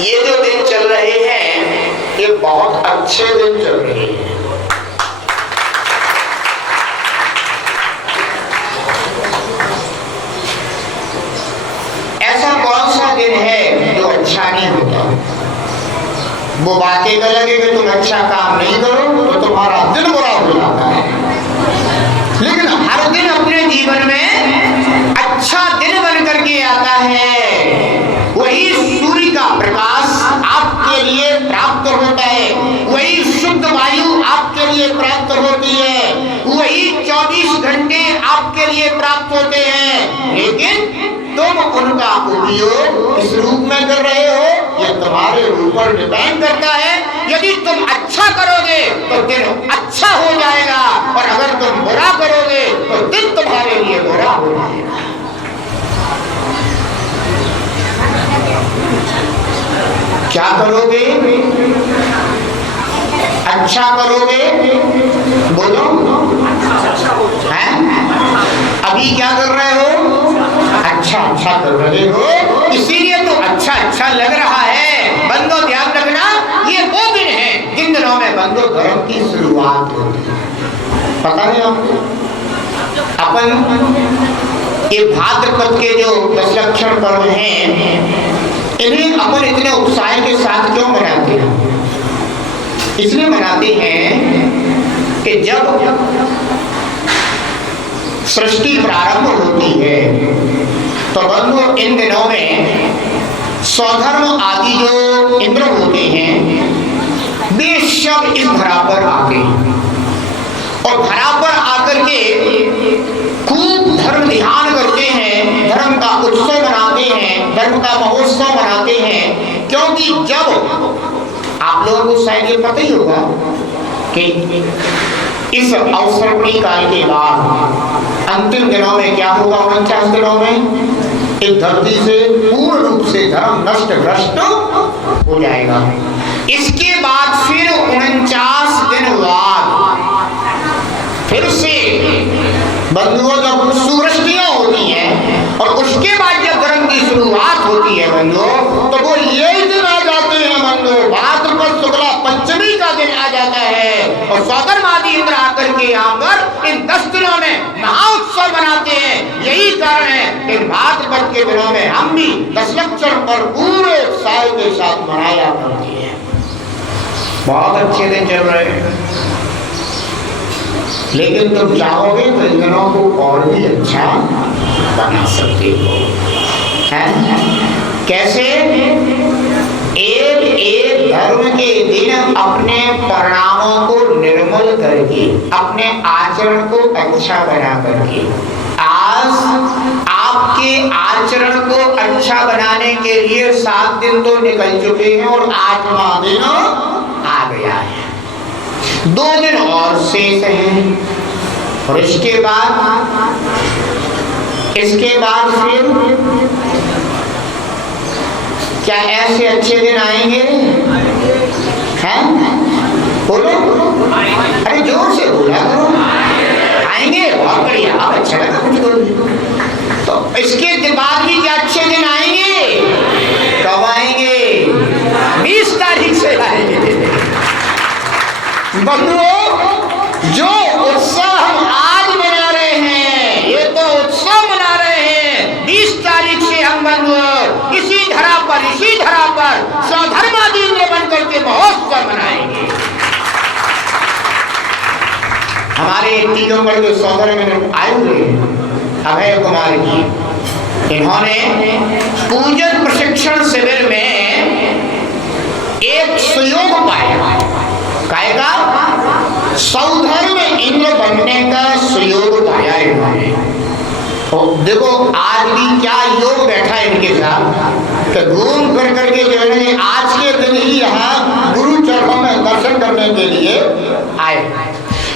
ये जो दिन चल रहे हैं ये बहुत अच्छे दिन चल रहे हैं। ऐसा कौन सा दिन है जो अच्छा नहीं होता? वो बातें कर लगे कि तुम अच्छा काम नहीं करो तो तुम्हारा दिन बुरा हो जाता है, लेकिन हर दिन अपने जीवन में अच्छा दिन बन करके आता है। वही सूर्य का प्रकाश आपके लिए प्राप्त होता है, वही शुद्ध वायु आपके लिए प्राप्त होती है, वही 24 घंटे आपके लिए प्राप्त होते हैं, लेकिन तुम उनका उपयोग इस रूप में कर रहे हो, यह तुम्हारे ऊपर डिपेंड करता है। यदि तुम अच्छा करोगे तो दिन अच्छा हो जाएगा, और अगर तुम बुरा करोगे तो दिन तुम्हारे लिए बुरा हो जाएगा। क्या करोगे? अच्छा करोगे? बोलो हैं? अभी क्या कर रहे हो? अच्छा कर रहे हो, इसीलिए तो अच्छा लग रहा है। बंदो ध्यान रखना, ये वो दिन है जिन दिनों में बंदो धर्म की शुरुआत होती है। पता है आपको? अपन ये भाद्रपद के जो दशलक्षण पर्व हैं, इन्हें अपन इतने उत्साह के साथ क्यों मनाते हैं? इसलिए मनाते हैं कि जब सृष्टि प्रारंभ होती है तो बंधु इन दिनों में स्वधर्म आदि जो इंद्र होते हैं वे सब इस धरा पर आते हैं, और धरा पर आकर के खूब धर्म ध्यान करते हैं, धर्म का उत्सव मनाते हैं, धर्म का महोत्सव मनाते हैं। क्योंकि जब आप लोगों को शायद ये पता ही होगा कि इस अवसर्पणी काल के बाद अंतिम दिनों में क्या होगा? 49 दिनों में इस धरती से पूर्ण रूप से धर्म नष्ट भ्रष्ट हो जाएगा। इसके बाद फिर 49 दिन बाद फिर से बंधुओं जब सुवृष्टियां होती हैं और उसके बाद जब धर्म की शुरुआत होती है बंधुओं, तो वो यही दिन आ जाते हैं बंधुओं, भाद्रपद शुक्ला पंचमी का दिन आ जाता है, और स्वधर्म आदि इंद्र आकर के यहाँ पर इन 10 दिनों में महाउत्सव मनाते हैं। यही कारण है कि भाद्रपद के दिनों में हम भी दशलक्षण और पूरे उत्साह के साथ मनाया करते हैं। बहुत अच्छे दिन चल रहे हैं, लेकिन तुम चाहोगे तो इन दिनों को और भी अच्छा बना सकते हो। हैं? कैसे? एक धर्म के दिन अपने परिणामों को निर्मल करके, अपने आचरण को अच्छा बना करके। आज आपके आचरण को अच्छा बनाने के लिए 7 दिन तो निकल चुके हैं और 8वां दिन आ गया है। 2 दिन और शेष हैं, और इसके बाद फिर क्या ऐसे अच्छे दिन आएंगे? हैं? बोलो, अरे जोर से बोला करो। आएंगे? बहुत बढ़िया, अच्छा लगा मुझको। तो इसके बाद भी क्या अच्छे दिन आएंगे? कब आएंगे? 20 तारीख से आएंगे। बंधुओं, जो उत्सव हम आज मना रहे हैं, ये तो उत्सव मना रहे हैं। 20 तारीख से हम बंधुओं इसी धरा पर स्वधर्मादीन बन करके महोत्सव मनाएंगे। हमारे टीकमगढ़ के स्वधर्म आए हुए अभय कुमार जी, इन्होंने पूजन प्रशिक्षण शिविर में एक सुयोग पाया। कायगा स्वधर्म इंद्र बनने का सुयोग पाया इन्होंने। और देखो आज भी क्या योग बैठा है इनके साथ, कि घूम कर करके जो है आज के दिन ही यहाँ गुरु चरणों में दर्शन करने के लिए आए।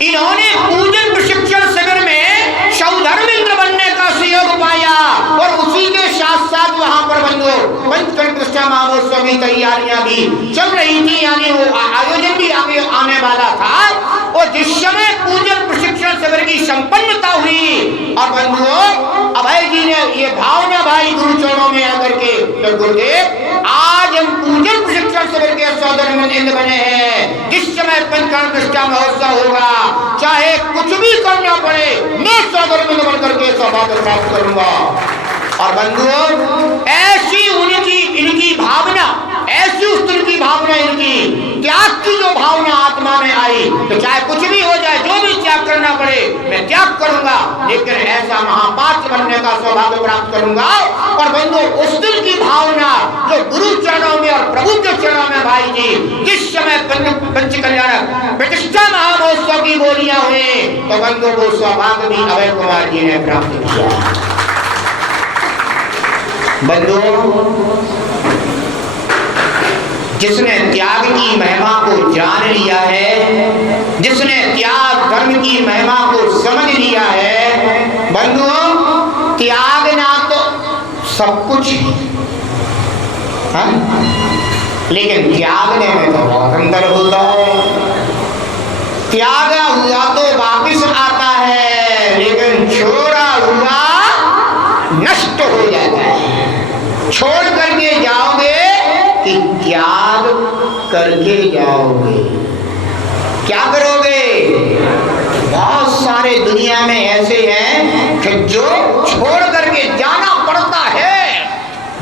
इन्होंने पूजन प्रशिक्षण शिविर में स्वधर्म इंद्र बनने का सुयोग पाया, और उसी के साथ साथ वहां पर बंधुओं पंचकर्म प्रतिष्ठा महोत्सव की तैयारियां भी चल रही थी, यानी वो आयोजन भी आगे आने वाला था। और जिस समय पूजन प्रशिक्षण शिविर की संपन्नता हुई और बंधुओं अभय जी ने ये भावना भाई गुरु चरणों में आकर के, तो गुरुदेव आज हम पूजन करके सौधर्म इंद्र बने हैं। जिस समय पंचकर्म प्रतिष्ठा महोत्सव होगा, चाहे कुछ भी करना पड़े, मैं सौधर्म इंद्र बन करके सौभाग्य प्राप्त करूंगा। और बंधुओं, ऐसी उनकी इनकी भावना, ऐसी उस की भावना, इनकी त्याग की जो भावना आत्मा में आई, तो चाहे कुछ भी हो जाए, जो भी त्याग करना पड़े, मैं त्याग करूंगा, लेकिन ऐसा महापात्र बनने का सौभाग्य प्राप्त करूंगा। और बंधुओं, उस दिन की भावना जो गुरु चरणों में और प्रभु के चरणों में भाई जी, जिस समय पंच कल्याण प्रतिष्ठा महामहोत्सव की बोलियां हुई, तो बंधुओं वो सौभाग्य भी अभय कुमार जी ने प्राप्त किया। बंधुओं, जिसने त्याग की महिमा को जान लिया है, जिसने त्याग धर्म की महिमा को समझ लिया है, बंधुओं, त्यागना तो सब कुछ है, हाँ? लेकिन त्यागने में तो बहुत अंतर होता है। त्यागा हुआ तो वापिस आता है, लेकिन छोड़ा हुआ नष्ट हो जाता है। छोड़ करके जाओगे कि त्याग करके जाओगे? क्या करोगे? बहुत सारे दुनिया में ऐसे हैं कि जो छोड़ करके जाना पड़ता है,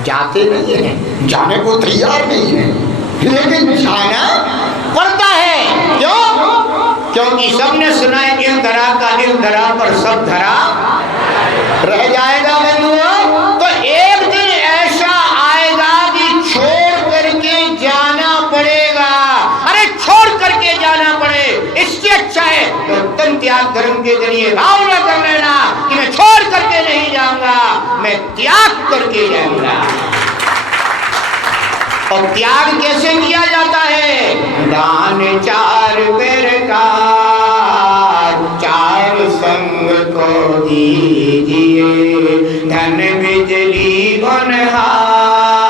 जाते नहीं है, जाने को तैयार नहीं है, लेकिन जाना पड़ता है। क्यों? क्योंकि सबने सुना है इस धरा का इस धरा पर सब धरा रह जाएगा। बंधुओं, तो एक दिन ऐसा आएगा कि छोड़ करके जाना पड़ेगा। अरे छोड़ करके जाना पड़े, इससे अच्छा है तो उत्तम त्याग धर्म के जरिए भावना कर लेना कि मैं छोड़ करके नहीं जाऊंगा, मैं त्याग करके जाऊंगा। और त्याग कैसे किया जाता है? दान चार प्रकार, चार संग को दीजिए, धन बिजली होनहार,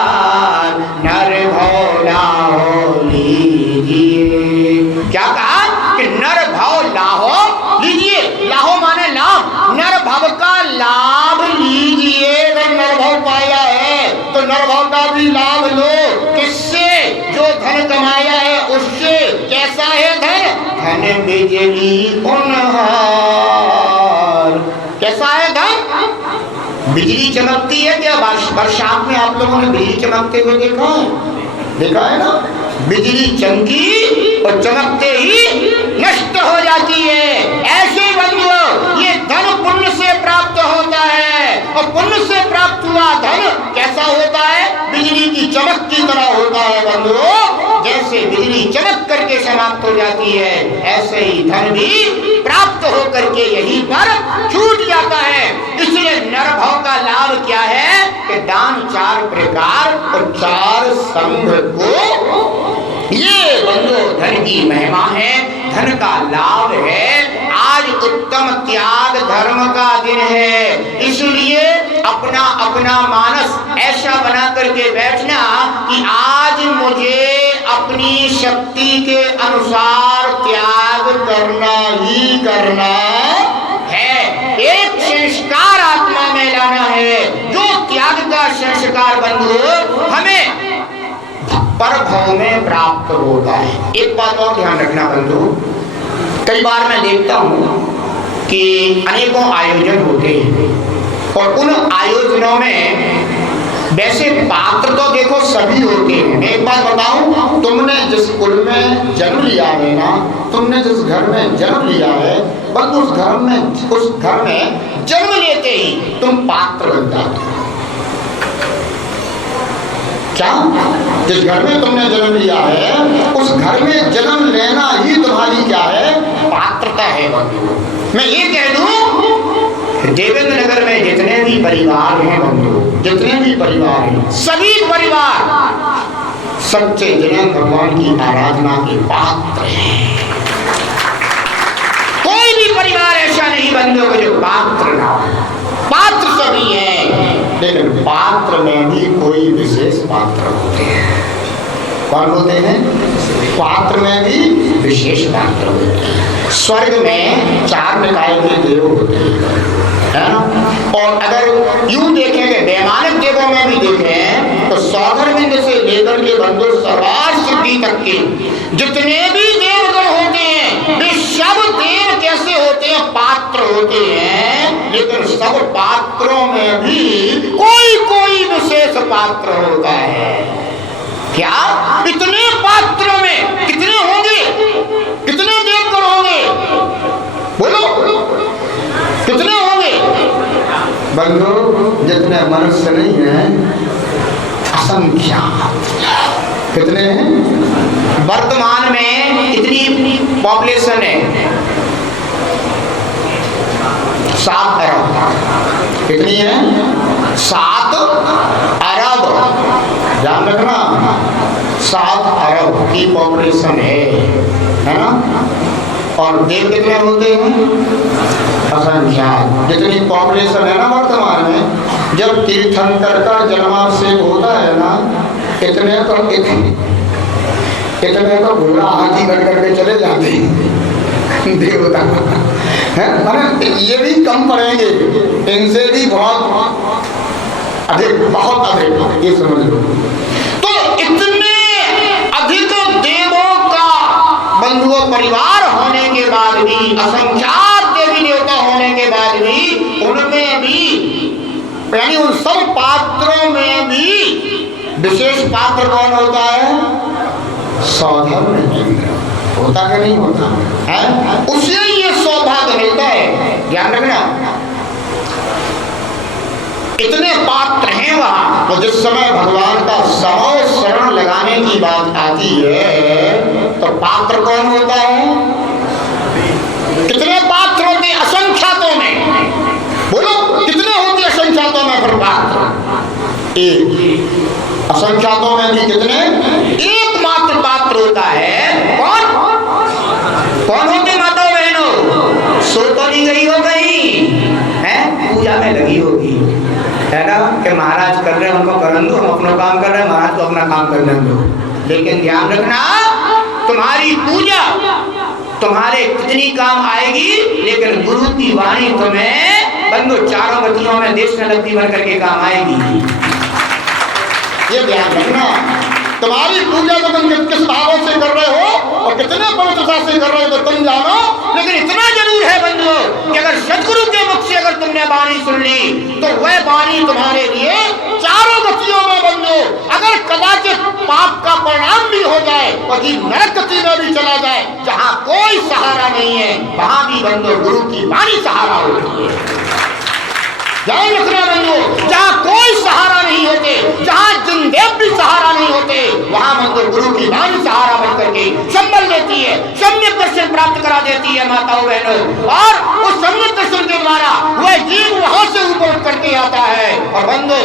नर भोला हो लीजिए। क्या कहा कि नर भाव लाहो लीजिए। लाहो माने लाभ, नर भाव का लाभ लीजिए। अगर नर भाव पाया है तो नर भाव का भी लाभ लो। किससे? जो धन कमाया है उससे। कैसा है धन? धन बिजली होनहार। कैसा है धन? बिजली चमकती है क्या? बरसात में आप लोगों ने बिजली चमकते हुए देखा है? देखा है ना? बिजली चमकी और चमकते ही नष्ट हो जाती है। ऐसे बंधुओं, ये धन पुण्य से प्राप्त होता है, और पुण्य से प्राप्त हुआ धन कैसा होता है? बिजली की चमक की तरह होता है। बंधुओं, जैसे बिजली चमक करके समाप्त हो जाती है, ऐसे ही धन भी प्राप्त हो करके यहीं पर छूट जाता है। इसलिए नर भाव का लाभ क्या है कि दान चार प्रकार और चार संघ को, ये बंधु धन की महिमा है, धन का लाभ है। आज उत्तम त्याग धर्म का दिन है, इसलिए अपना अपना मानस ऐसा बना करके बैठना कि आज मुझे अपनी शक्ति के अनुसार त्याग करना ही करना है। एक संस्कार आत्मा में लाना है, जो त्याग का संस्कार बंधु हमें परभव में प्राप्त होता है। एक बात और ध्यान रखना बंधु, कई बार मैं देखता हूँ कि अनेकों आयोजन होते हैं, और उन आयोजनों में वैसे पात्र तो देखो सभी होते हैं। मैं एक बात बताऊं, तुमने जिस कुल में जन्म लिया है ना, तुमने जिस घर में जन्म लिया है, बस उस घर में जन्म लेते ही तुम पात्र बन जाते हो। क्या? जिस घर में तुमने जन्म लिया है, उस घर में जन्म लेना ही तुम्हारी क्या है? पात्रता है। बंधु मैं ये कह दूं, देवेंद्र नगर में जितने भी परिवार हैं बंधु, जितने भी परिवार हैं, सभी परिवार सच्चे जैन भगवान की आराधना के पात्र हैं। कोई भी परिवार ऐसा नहीं बंधु जो पात्र ना हो। पात्र सभी हैं, लेकिन पात्र में भी कोई विशेष पात्र होते हैं। कौन होते हैं? पात्र में भी विशेष पात्र होते हैं। स्वर्ग में चार निकाय के देव होते हैं, और अगर यूं देखेंगे वैमानिक देवों में भी देखें तो सौधर्मिंद से लेकर के बंधु सर्वार्थ सिद्धि तक के जितने भी देवगण होते हैं वे सब देव कैसे होते हैं, पात्र होते हैं, लेकिन सब पात्रों में भी कोई कोई विशेष पात्र होता है। क्या इतने पात्रों में कितने होंगे, कितने देवगण होंगे, बोलो कितने होंगे? बंधु जितने मनुष्य नहीं है असंख्यात। कितने हैं? वर्तमान में इतनी पॉपुलेशन है 7 अरब। कितनी है? 7 अरब, ध्यान रखना 7 अरब की पॉपुलेशन है ना? और देव कितने होते हैं? असंख्यात। जितनी पॉपुलेशन है ना वर्तमान में, जब तीर्थंकर का जन्माभिषेक होता है ना, इतने तो घोड़ा हाथी कर करके चले जाते हैं देवता है, माने ये भी कम पड़ेंगे, इनसे भी बहुत अधिक, बहुत अधिक, ये समझ लो। तो इतने अधिक देवों का बंधुओं परिवार होने के बाद भी, असंख्यात देवी देवता होने के बाद भी, उनमें भी यानी उन सब पात्रों में भी विशेष पात्र कौन होता है? सौधर्म इंद्र होता कि नहीं होता है? उसे ये सौभाग्य मिलता है। ध्यान रखना, इतने पात्र हैं वहां, तो जिस समय भगवान का समो शरण लगाने की बात आती है तो पात्र कौन होता है? कितने पात्र होते हैं? असंख्यातों में, बोलो कितने होते हैं असंख्यातों में? फिर पात्र एक, असंख्यातों में भी कितने? एकमात्र पात्र होता है। कौन कौन होते माताओं बहनों? सो तो नहीं गई हो कहीं है, पूजा में लगी होगी है ना, कि महाराज कर रहे हैं उनको करन दो, हम अपना काम कर रहे हैं, महाराज को अपना काम करने दो। लेकिन ध्यान रखना, तुम्हारी पूजा तुम्हारे कितनी काम आएगी, लेकिन गुरु की वाणी तुम्हें बंधु चारों गतियों में देश में लगती बन करके काम आएगी। ये ध्यान रखना, तुम्हारी पूजा तो तुम किस भावों से कर रहे हो और कितने पवित्रता से कर रहे हो तो तुम जानो। लेकिन इतना जरूर है बंधुओं कि अगर सदगुरु के मुख से अगर तुमने वाणी सुन ली तो वह वाणी तुम्हारे लिए चारों गतियों में बंधु, अगर कदाचित पाप का परिणाम भी हो जाए और नरक गति में भी चला जाए, जहाँ कोई सहारा नहीं है वहां भी बंधु गुरु की वाणी सहारा होती है। ध्यान रखना बंधु, जहाँ कोई सहारा नहीं होते, जहाँ जिनदेव भी सहारा नहीं होते, वहां बंधु गुरु की वाणी सहारा बन करके संबल देती है, सम्यक दर्शन प्राप्त करा देती है माताओं बहनों। और उस सम्यक दर्शन के द्वारा वह जीव वहां से ऊपर करके आता है और बंधु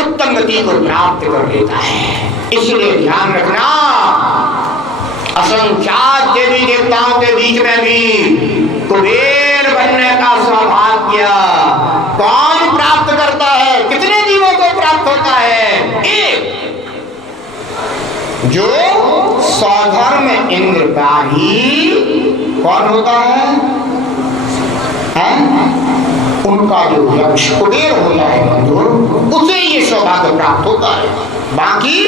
उत्तम गति को प्राप्त कर लेता है। इसलिए ध्यान रखना, असंख्यात देवी देवताओं के बीच में भी कुबेर बनने का सौभाग्य कौन प्राप्त करता है? कितने जीवों को प्राप्त होता है? एक, जो सौधर्म इंद्र का ही कौन होता है? उनका जो यक्ष कुबेर होता है बंधु, उसे ये सौभाग्य प्राप्त होता है, बाकी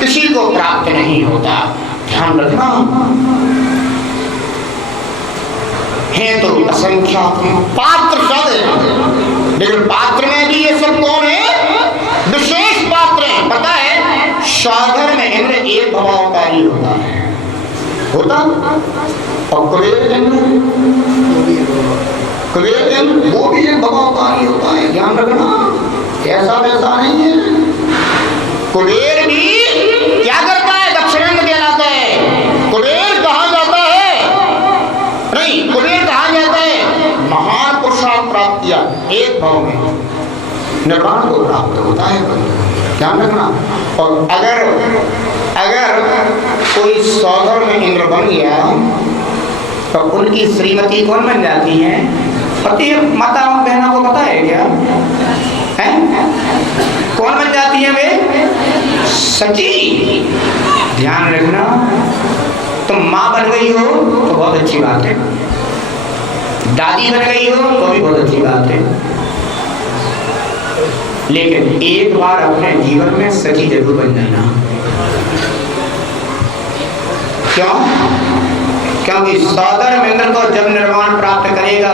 किसी को प्राप्त नहीं होता। ध्यान रखना, है तो असंख्यात पात्र सब है, लेकिन पात्र में भी ये सब कौन है? विशेष पात्र है। पता है सौधर्म में इंद्र एक भवावतारी होता है, होता, और कुबेर इंद्र वो भी एक भवावतारी होता है। ध्यान रखना, ऐसा वैसा नहीं है। कुबेर भी क्या करता है? दक्षिणांग कहलाता है। कुबेर कहा जाता है, नहीं कुबेर कहा जाता है महान पुरुषार्थ प्राप्त किया एक भाव में निर्वाण को प्राप्त होता है। ध्यान रखना, और अगर कोई सौधर्म में इंद्र बन गया तो उनकी श्रीमती कौन बन जाती है? पति माताओं बहनों को पता है क्या है? कौन बन जाती है वे? सची। ध्यान रखना, तुम माँ बन गई हो तो बहुत अच्छी बात है, दादी बन गई हो तो भी बहुत अच्छी बात है, लेकिन एक बार अपने जीवन में सची जरूर बन जाना। क्यों? क्योंकि सौधर्म इंद्र तो जब निर्वाण प्राप्त करेगा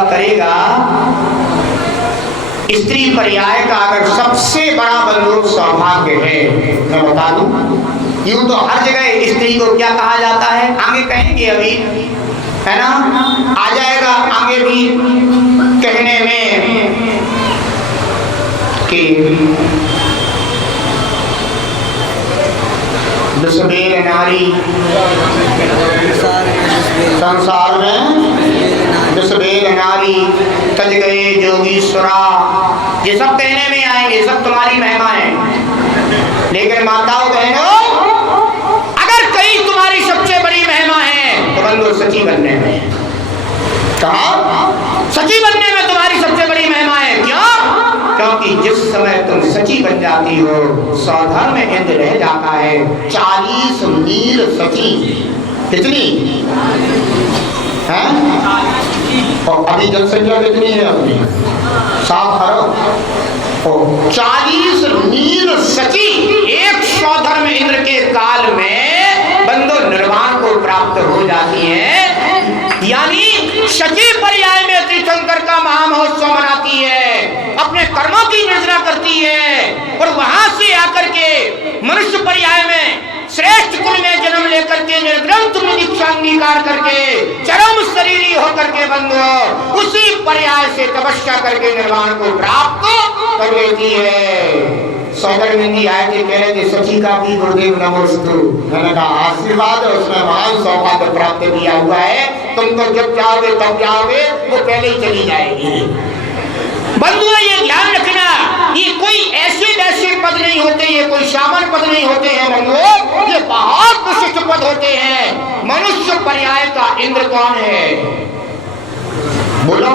स्त्री पर्याय का अगर सबसे बड़ा बंधु सौभाग्य है, मैं बता दूं, यूं तो हर जगह स्त्री को क्या कहा जाता है, आगे कहेंगे अभी, है ना, आ जाएगा आगे भी कहने में कि दुष्बेल नारी संसार में दुष्बेल नारी तज गए जोगीश्वरा, ये सब कहने में आएंगे, सब तुम्हारी महिमा है। लेकिन माताओं बहनों, अगर कहीं तुम्हारी सबसे बड़ी महिमा है तो बंधु सची बनने में। कहा? सची बनने में तुम्हारी सबसे बड़ी महिमा है। क्यों? क्योंकि जिस समय तुम सची बन जाती हो, सौधर्म में इंद्र रह जाता है 40 मील सची। कितनी है? और अभी जनसंख्या कितनी है? अभी 7 अरब और 40 मील सची एक सौधर्म इंद्र के काल में बंधु निर्वाण को प्राप्त हो जाती है। यानी सची पर्याय में तीर्थंकर का महामहोत्सव मनाती है, अपने कर्मों की निर्जरा करती है और वहां से आकर के मनुष्य पर्याय में श्रेष्ठ कुल में जन्म लेकर के निर्ग्रंथ में दीक्षा अंगीकार करके चरम शरीरी होकर के बंधु उसी पर्याय से तपस्या करके निर्वाण को प्राप्त कर लेती है। सौधर्म इंद्र आए थे, कह रहे थे सची का भी गुरुदेव नमोस्तु। मैंने कहा आशीर्वाद है, उसमें महान सौभाग्य प्राप्त किया हुआ है। तुम तो जब जाओगे तब जाओगे, वो पहले ही चली जाएगी। बंधुओं ये ध्यान रखना, ये कोई ऐसे वैसे पद नहीं होते, ये कोई सामान्य पद नहीं होते हैं बंधुओं, ये बहुत विशिष्ट पद होते हैं। मनुष्य पर्याय का इंद्र कौन है? बोलो।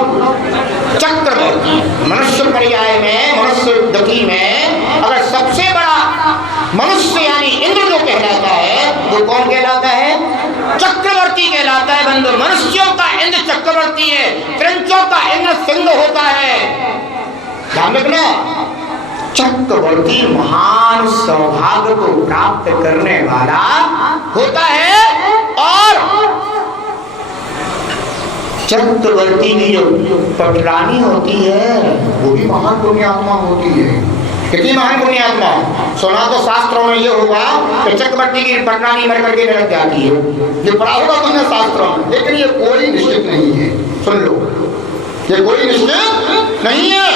चक्रवर्ती। मनुष्य पर्याय में, मनुष्य गति में अगर सबसे बड़ा मनुष्य यानी इंद्र जो कहलाता है, वो कौन कहलाता है? चक्रवर्ती कहलाता है बंधु। मनुष्यों का इंद्र चक्रवर्ती है, क्रंचों का इंद्र सिंह होता है। ध्यान रखना, चक्रवर्ती महान सौभाग्य को प्राप्त करने वाला होता है। और चक्रवर्ती की जो पटरानी होती है वो भी महान पुण्यात्मा होती है। कितनी महान पुण्यात्मा? सुना तो शास्त्रों में ये होगा कि चक्रवर्ती की पटरानी मर करके नरक जाती है, ये पढ़ा होगा तुमने शास्त्रों में, लेकिन ये कोई निश्चित नहीं है। सुन लो, ये कोई निश्चित नहीं है।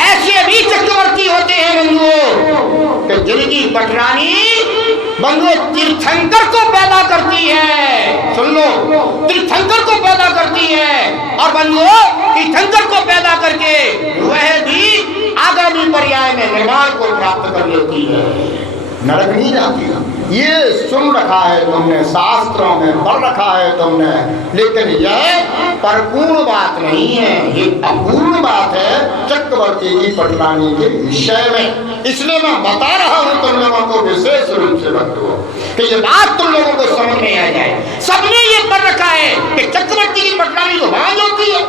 ऐसे भी चक्रवर्ती होते हैं बंधुओं कि जिनकी पटरानी बंधुओं तीर्थंकर को पैदा करती है। सुन लो, तीर्थंकर को पैदा करती है और बंधुओं तीर्थंकर को पैदा करके वह भी आगामी पर्याय में निर्वाण को प्राप्त कर लेती है, नरक नहीं जाती। ये सुन रखा है तुमने, शास्त्रों में पढ़ रखा है तुमने, लेकिन यह परिपूर्ण बात नहीं है, ये अपूर्ण बात है चक्रवर्ती की पटरानी के विषय में। इसलिए मैं बता रहा हूं तुम लोगों को विशेष रूप से बंधुओं कि ये बात तुम लोगों को समझ में आ जाए। सबने ये पढ़ रखा है कि चक्रवर्ती की पटरानी तो बांझ होती है,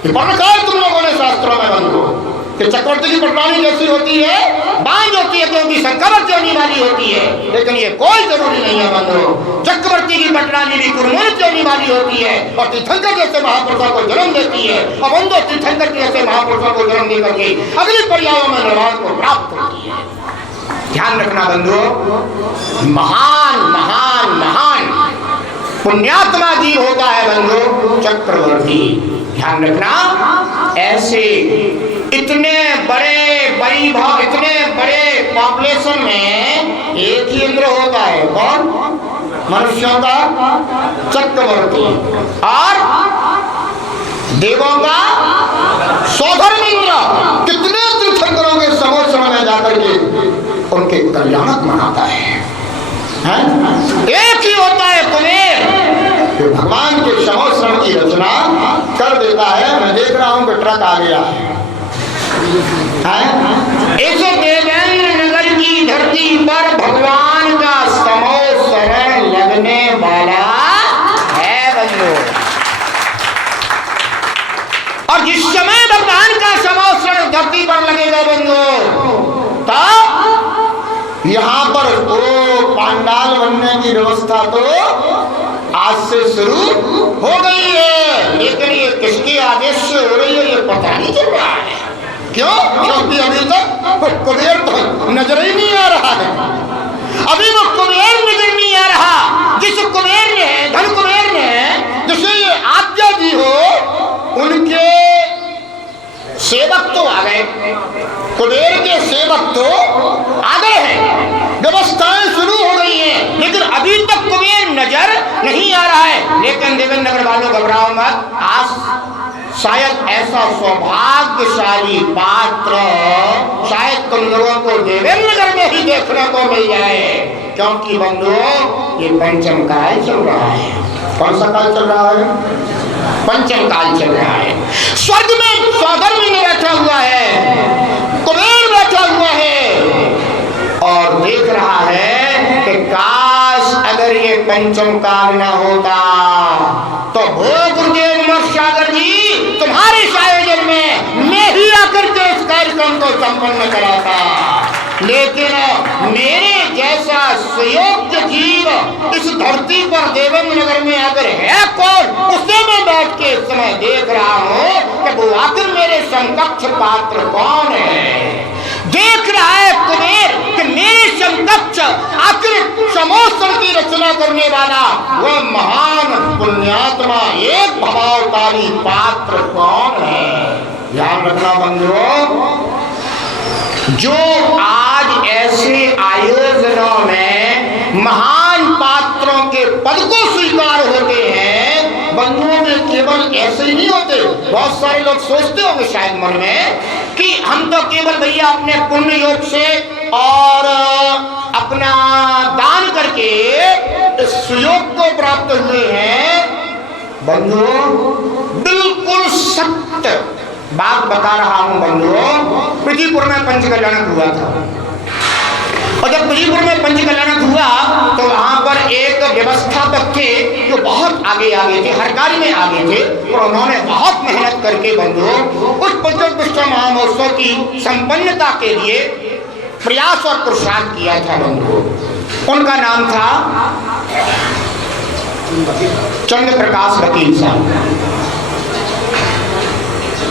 ये पढ़ रखा है तुम लोगों ने शास्त्रों में बंधुओं कि चक्रवर्ती की पटरानी कैसी होती है? बांझ होती है, क्योंकि संकल्प होने वाली होती है। लेकिन ये कोई जरूरी नहीं है बंधुओं, चक्रवर्ती की पटरानी भी कुरमुनित होने वाली होती है और तीर्थंकर जैसे महापुरुषों को जन्म देती है और बंधु तीर्थंकर जैसे महापुरुषों को जन्म देकर के अगली पर्यायों में निर्वाण को प्राप्त होती है। ध्यान रखना बंधुओं, महान महान महान पुण्यात्मा जीव होता है बंधु चक्रवर्ती। ध्यान रखना, ऐसे इतने बड़े वैभव, इतने बड़े पॉपुलेशन में एक ही इंद्र होता है। कौन? मनुष्यों का चक्रवर्ती और देवों का सौधर्म इंद्र। कितने तीर्थंकरों के समोच्च में जाकर के उनके कल्याणक मनाता है। एक ही होता है कुबेर, जो भगवान के समोच्च की रचना कर देता है। मैं देख रहा हूं कि ट्रक आ गया है। इस देवेंद्र नगर की धरती पर भगवान का समोत्सव लगने वाला है बंधु। और जिस समय भगवान का समोत्सव धरती पर लगेगा बंधु, तब यहाँ पर तो पांडाल बनने की व्यवस्था तो आज से शुरू हो गई है, लेकिन ये किसके आदेश से हो रही है ये पता नहीं चल रहा है। क्यों? क्योंकि अभी तक कुबेर तो नजर ही नहीं आ रहा है। अभी वो कुबेर नजर नहीं आ रहा जिस कुबेर ने, धन कुबेर ने जिसे ये आज्ञा दी हो। उनके सेवक तो आ गए, कुबेर के सेवक तो आ गए हैं, व्यवस्थाएं शुरू हो गई हैं, लेकिन अभी तक कुबेर नजर नहीं आ रहा है। लेकिन देवेंद्र नगर वालों घबराओ मत, आज शायद ऐसा सौभाग्यशाली पात्र शायद तुम लोगों को देवेंद्र नगर में ही देखने को मिल जाए, क्योंकि बंधुओं ये पंचम काल चल रहा है। कौन सा काल चल रहा है? पंचम काल चल रहा है। स्वर्ग में सौधर्म में बैठा हुआ है, कुबेर बैठा हुआ है और देख रहा है कि काश अगर ये पंचम काल न होता तो गुरुदेव सागर जी तुम्हारे आयोजन में मैं ही आकर के इस कार्यक्रम को संपन्न कराता। लेकिन मेरे जैसा सुयोग्य जीव इस धरती पर देवेंद्र नगर में अगर है कौन, उसे मैं बैठ के इस समय देख रहा हूँ कि वो आखिर मेरे समकक्ष पात्र कौन है। देख रहा है कुबेर कि मेरे समकक्ष आखिर समोसन की रचना करने वाला वह महान पुण्यात्मा एक भवावतारी पात्र कौन है। ध्यान रखना बंधुओं, जो आज ऐसे आयोजनों में महान पात्रों के पद को स्वीकार होते हैं, बंधुओं में केवल ऐसे ही नहीं होते। बहुत सारे लोग सोचते होंगे शायद मन में कि हम तो केवल भैया अपने पुण्य योग से और अपना दान करके इस सुयोग को प्राप्त हुए हैं। बंधुओं बिल्कुल सत्य बात बता रहा हूं बंधुओं। पृथ्वीपुर में पंचकल्याणक हुआ था और जब पृथ्वीपुर में पंचकल्याणक हुआ तो वहां पर एक व्यवस्थापक थे जो बहुत आगे थे, हर कार्य में आगे थे और उन्होंने बहुत मेहनत करके बंधुओं उस पंचोत्सव महामहोत्सव की संपन्नता के लिए प्रयास और पुरुषार्थ किया था बंधुओं। उनका नाम था चंद्र प्रकाश वकील साहब।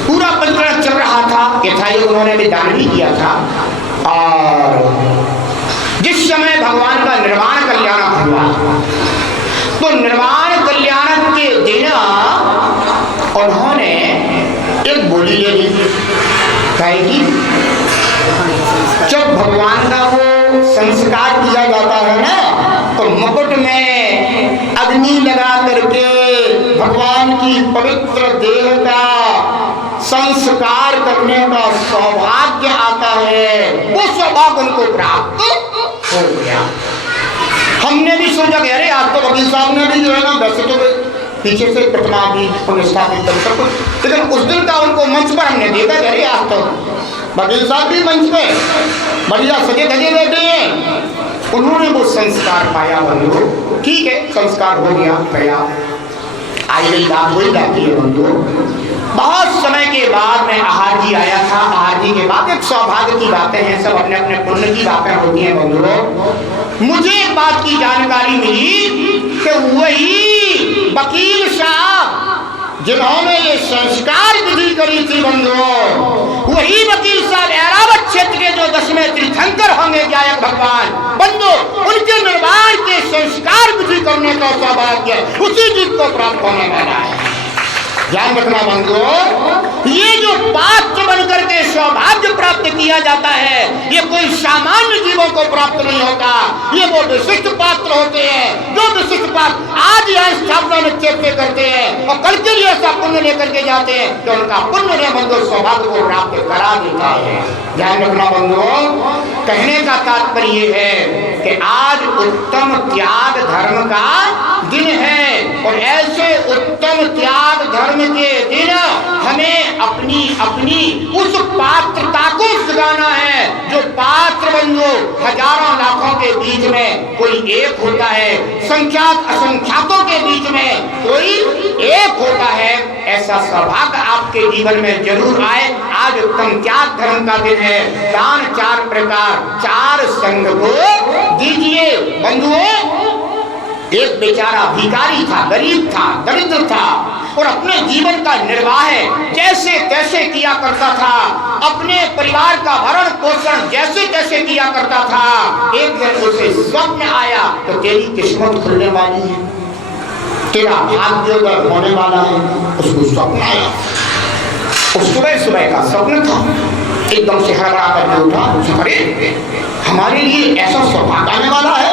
पूरा पंचकल्याण चल रहा था, यथायोग उन्होंने भी दान भी किया था और जिस समय भगवान का निर्वाण कल्याणक हुआ तो निर्वाण कल्याणक के दिन उन्होंने एक बोली ले ली कि जब भगवान का वो संस्कार किया जाता है ना तो मुकुट में अग्नि लगा करके भगवान की पवित्र देह का संस्कार करने का सौभाग्य आता है, वो सौभाग्य उनको प्राप्त हो गया। हमने भी सोचा कि अरे आज तो वकील साहब ने भी जो है ना वैसे तो पीछे से प्रतिमा भी स्थापित कर सब कुछ, लेकिन उस दिन का उनको मंच पर हमने देखा कि अरे आज तो वकील साहब भी मंच पे बढ़िया सजे धजे बैठे हैं। उन्होंने वो संस्कार पाया बंधु, ठीक है संस्कार हो गया, आई गई बात वही जाती है बंधु। बहुत समय के बाद में आहार जी आया था। आहार जी के बाद एक सौभाग्य की बातें हैं, सब अपने अपने पुण्य की बातें होती हैं बंधुओं। मुझे एक बात की जानकारी मिली कि वही वकील साहब जिन्होंने ये संस्कार विधि करी थी बंधुओं, वही वकील साहब ऐरावत क्षेत्र के जो 10वें तीर्थंकर होंगे गायक भगवान बंधु, उनके निर्वाण के संस्कार विधि करने का सौभाग्य उसी जीव को प्राप्त होने वाला है। ध्यान रखना बंधुओं, ये जो पात्र बनकर के सौभाग्य प्राप्त किया जाता है ये कोई सामान्य जीवों को प्राप्त नहीं होता, ये वो विशिष्ट पात्र होते हैं जो विशिष्ट पात्र आज यहाँ स्थापना निश्चय करते हैं और कल के लिए ऐसा पुण्य लेकर के जाते हैं तो उनका पुण्य ने बंधु सौभाग्य को प्राप्त करा देता है। ध्यान रखना बंधुओं, कहने का तात्पर्य है कि आज उत्तम त्याग धर्म का दिन है और ऐसे उत्तम त्याग धर्म के दिन हमें अपनी अपनी उस पात्रता को जगाना है जो पात्र बंधु हजारों लाखों के बीच में कोई एक होता है, संख्यात असंख्यातों के बीच में कोई एक होता है। ऐसा सौभाग्य आपके जीवन में जरूर आए। आज उत्तम त्याग धर्म का दिन है। दान 4 प्रकार 4 संघ को दीजिए बंधुओं। एक बेचारा भिखारी था, गरीब था, दरिद्र था और अपने जीवन का निर्वाह जैसे तैसे किया करता था, अपने परिवार का भरण पोषण जैसे तैसे किया करता था। एक दिन उसे स्वप्न आया तो तेरी किस्मत खुलने वाली है, तेरा भाग्योदय होने वाला है। उसको स्वप्न आया, उस सुबह सुबह का स्वप्न था। एकदम से हड़बड़ा करके उठा, अरे हमारे लिए ऐसा सौभाग्य आने वाला है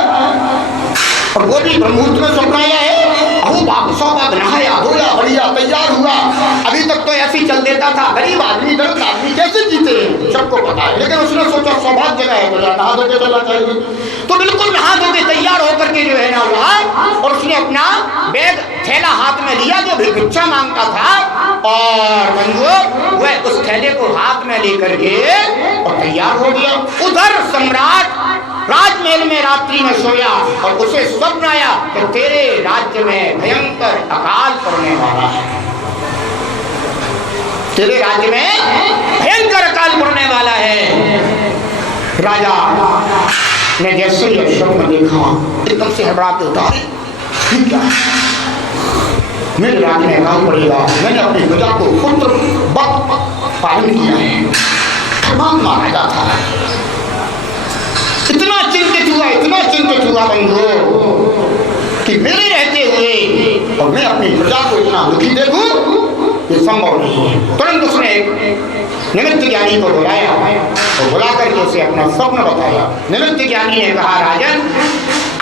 और वो भी ब्रह्ममुहूर्त में स्वप्न आया है। अहो बाप सौभाग्य नहाया धोया बढ़िया तैयार हुआ, अभी तक तो ऐसे ही चल देता था, गरीब आदमी दरिद्र आदमी कैसे जीते हैं सबको पता है। लेकिन उसने सोचा सौभाग्य जगह है तो नहा धो के चलना चाहिए, तो बिल्कुल नहा धो के तैयार होकर के जो है ना हुआ और उसने अपना बैग थैला हाथ में लिया जो भी भिक्षा मांगता था और वह उस थैले को हाथ में लेकर के और तैयार हो गया। उधर सम्राट राजमहल में रात्रि में सोया और उसे स्वप्न आया कि तेरे राज्य में भयंकर अकाल पड़ने वाला है, तेरे राज्य में भयंकर अकाल पड़ने वाला है। राजा ने जैसे ही स्वप्न देखा एकदम से घबरा के उठा, क्या मेरे राज्य में अकाल पड़ेगा, मैंने अपनी प्रजा को पुत्र वक्त पालन किया है, धर्मात्मा राजा था। इतना चिंतित हुआ बंधु कि मेरे रहते हुए और मैं अपनी प्रजा को इतना दुखी देखूं ये संभव नहीं है। तुरंत उसने निमित्त ज्ञानी को बुलाया और बुला करके उसे अपना स्वप्न बताया। निमित्त ज्ञानी ने कहा, राजन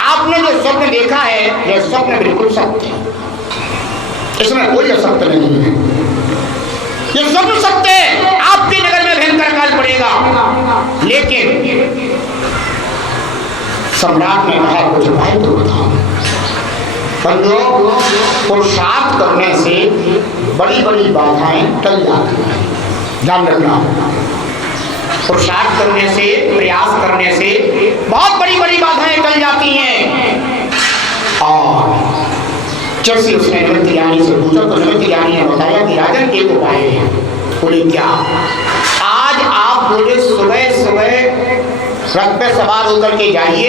आपने जो स्वप्न देखा है यह स्वप्न बिल्कुल सत्य है, इसमें कोई असत्य नहीं है, ये स्वप्न सत्य है, आपके नगर में भयंकर काल पड़ेगा। लेकिन सम्राट ने कहा कुछ उपाय तो बताओ। बंधुओं, पुरुषार्थ करने से बड़ी बड़ी बाधाएं टल जाती हैं, ध्यान रखना। पुरुषार्थ करने से, प्रयास करने से बहुत बड़ी बड़ी बाधाएं टल जाती हैं। और जैसे उसने निमित्त ज्ञानी से पूछा तो निमित्त ज्ञानी ने बताया कि राजन एक उपाय है। बोले क्या? आज आप बोले सुबह सुबह रथ पे सवार होकर के जाइए,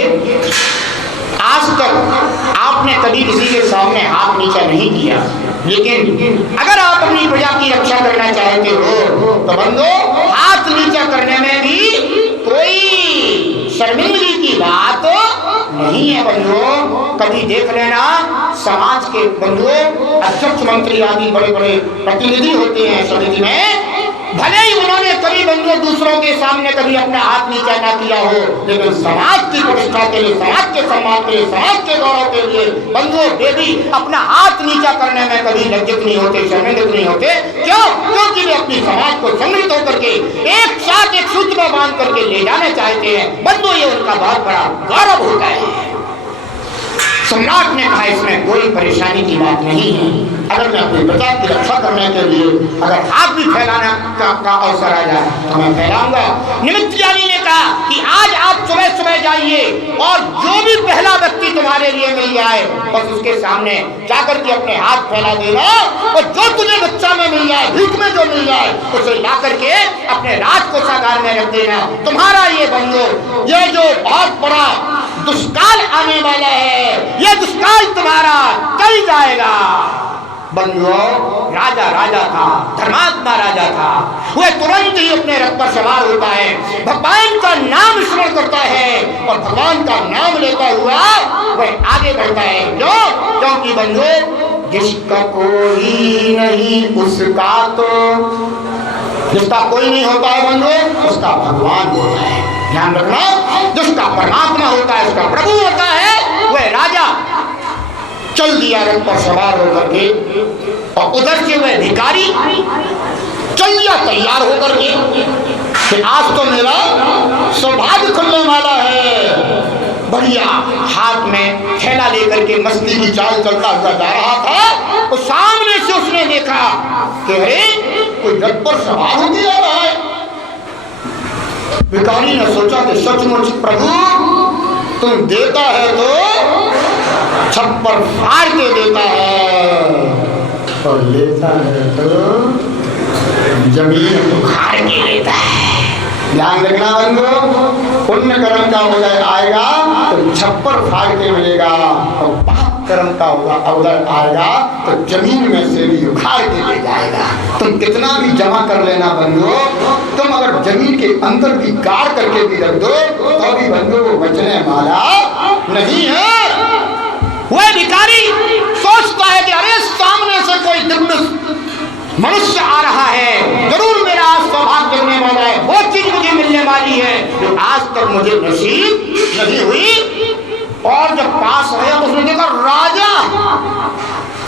आज तक आपने कभी किसी के सामने हाथ नीचा नहीं किया, लेकिन अगर आप अपनी प्रजा की रक्षा करना चाहते हो तो बंदो हाथ नीचा करने में भी कोई शर्मिंदगी की बात नहीं है। बंधुओं, कभी देख लेना समाज के बंधुओं अध्यक्ष मंत्री आदि बड़े बड़े प्रतिनिधि होते हैं समिति में, भले ही उन्होंने कभी बंधुओं दूसरों के सामने कभी अपना हाथ नीचा ना किया हो, लेकिन समाज की प्रतिष्ठा के लिए, समाज के सम्मान के लिए, समाज के गौरव के लिए बंधुओं वे भी अपना हाथ नीचा करने में कभी लज्जित नहीं होते, शर्मिंदित नहीं होते। क्यों? क्योंकि वे अपनी समाज को सम्मिलित होकर के एक साथ एक सूत्र में बांध करके ले जाना चाहते हैं। बंधुओं ये उनका बहुत बड़ा गौरव होता है। सम्राट ने कहा इसमें कोई परेशानी की बात नहीं है, अगर मैं अपनी प्रजा की रक्षा करने के लिए अगर हाथ भी फैलाना का अवसर आ जाए तो मैं फैलाऊंगा। निमित्त ज्ञानी ने कहा कि आज आप सुबह सुबह जाइए और जो भी पहला व्यक्ति तुम्हारे लिए मिल जाए बस उसके सामने जाकर के अपने हाथ फैला देना और जो तुझे बच्चा में मिल जाए, भीख में जो मिल जाए उसे ला करके अपने राजकोषागार में रख देना। तुम्हारा ये बंधु ये जो बहुत बड़ा दुष्काल आने वाला है, ये दुष्काल तुम्हारा टल जाएगा। बंधुओं, राजा था, धर्मात्मा राजा था, वह तुरंत ही अपने रथ पर सवार होता है, भगवान का नाम स्मरण करता है और भगवान का नाम लेता हुआ वह आगे बढ़ता है। क्यों? क्योंकि बंधुओं जिसका कोई नहीं उसका तो, जिसका कोई नहीं होता है बंधुओं उसका भगवान होता है। ध्यान रखना, जिसका परमात्मा होता है, उसका प्रभु होता है, वह राजा चल दिया रथ पर सवार होकर के और उधर से वह भिखारी चल दिया तैयार होकर के कि आज तो मेरा सौभाग्य खुलने वाला है। बढ़िया हाथ में थैला लेकर के मस्ती की चाल चलता हुआ जा रहा था तो सामने से उसने देखा कि अरे कोई रथ पर सवार हो गया है। भिखारी ने सोचा कि सचमुच प्रभु तुम देता है तो छप्पर फाड़ के देता है और लेता है तो जमीन उखाड़ के लेता है। ध्यान रखना बंधु, पुण्य कर्म का उदय आएगा तो छप्पर फाड़ के मिलेगा और कर्म का अवसर आएगा तो जमीन में से भी उखाड़ के ले जाएगा। तुम कितना भी जमा कर लेना बंधु, तुम अगर जमीन के अंदर भी गाड़ करके भी रख दो तो भी बंधु वो बचने वाला नहीं है। वह भिखारी सोचता है कि अरे सामने से कोई दिव्य मनुष्य आ रहा है, जरूर मेरा आज सौभाग्य मिलने वाला है, वो चीज मुझे मिलने वाली है जो आज तक मुझे नसीब नहीं हुई। और जब पास आया तो उसने देखा राजा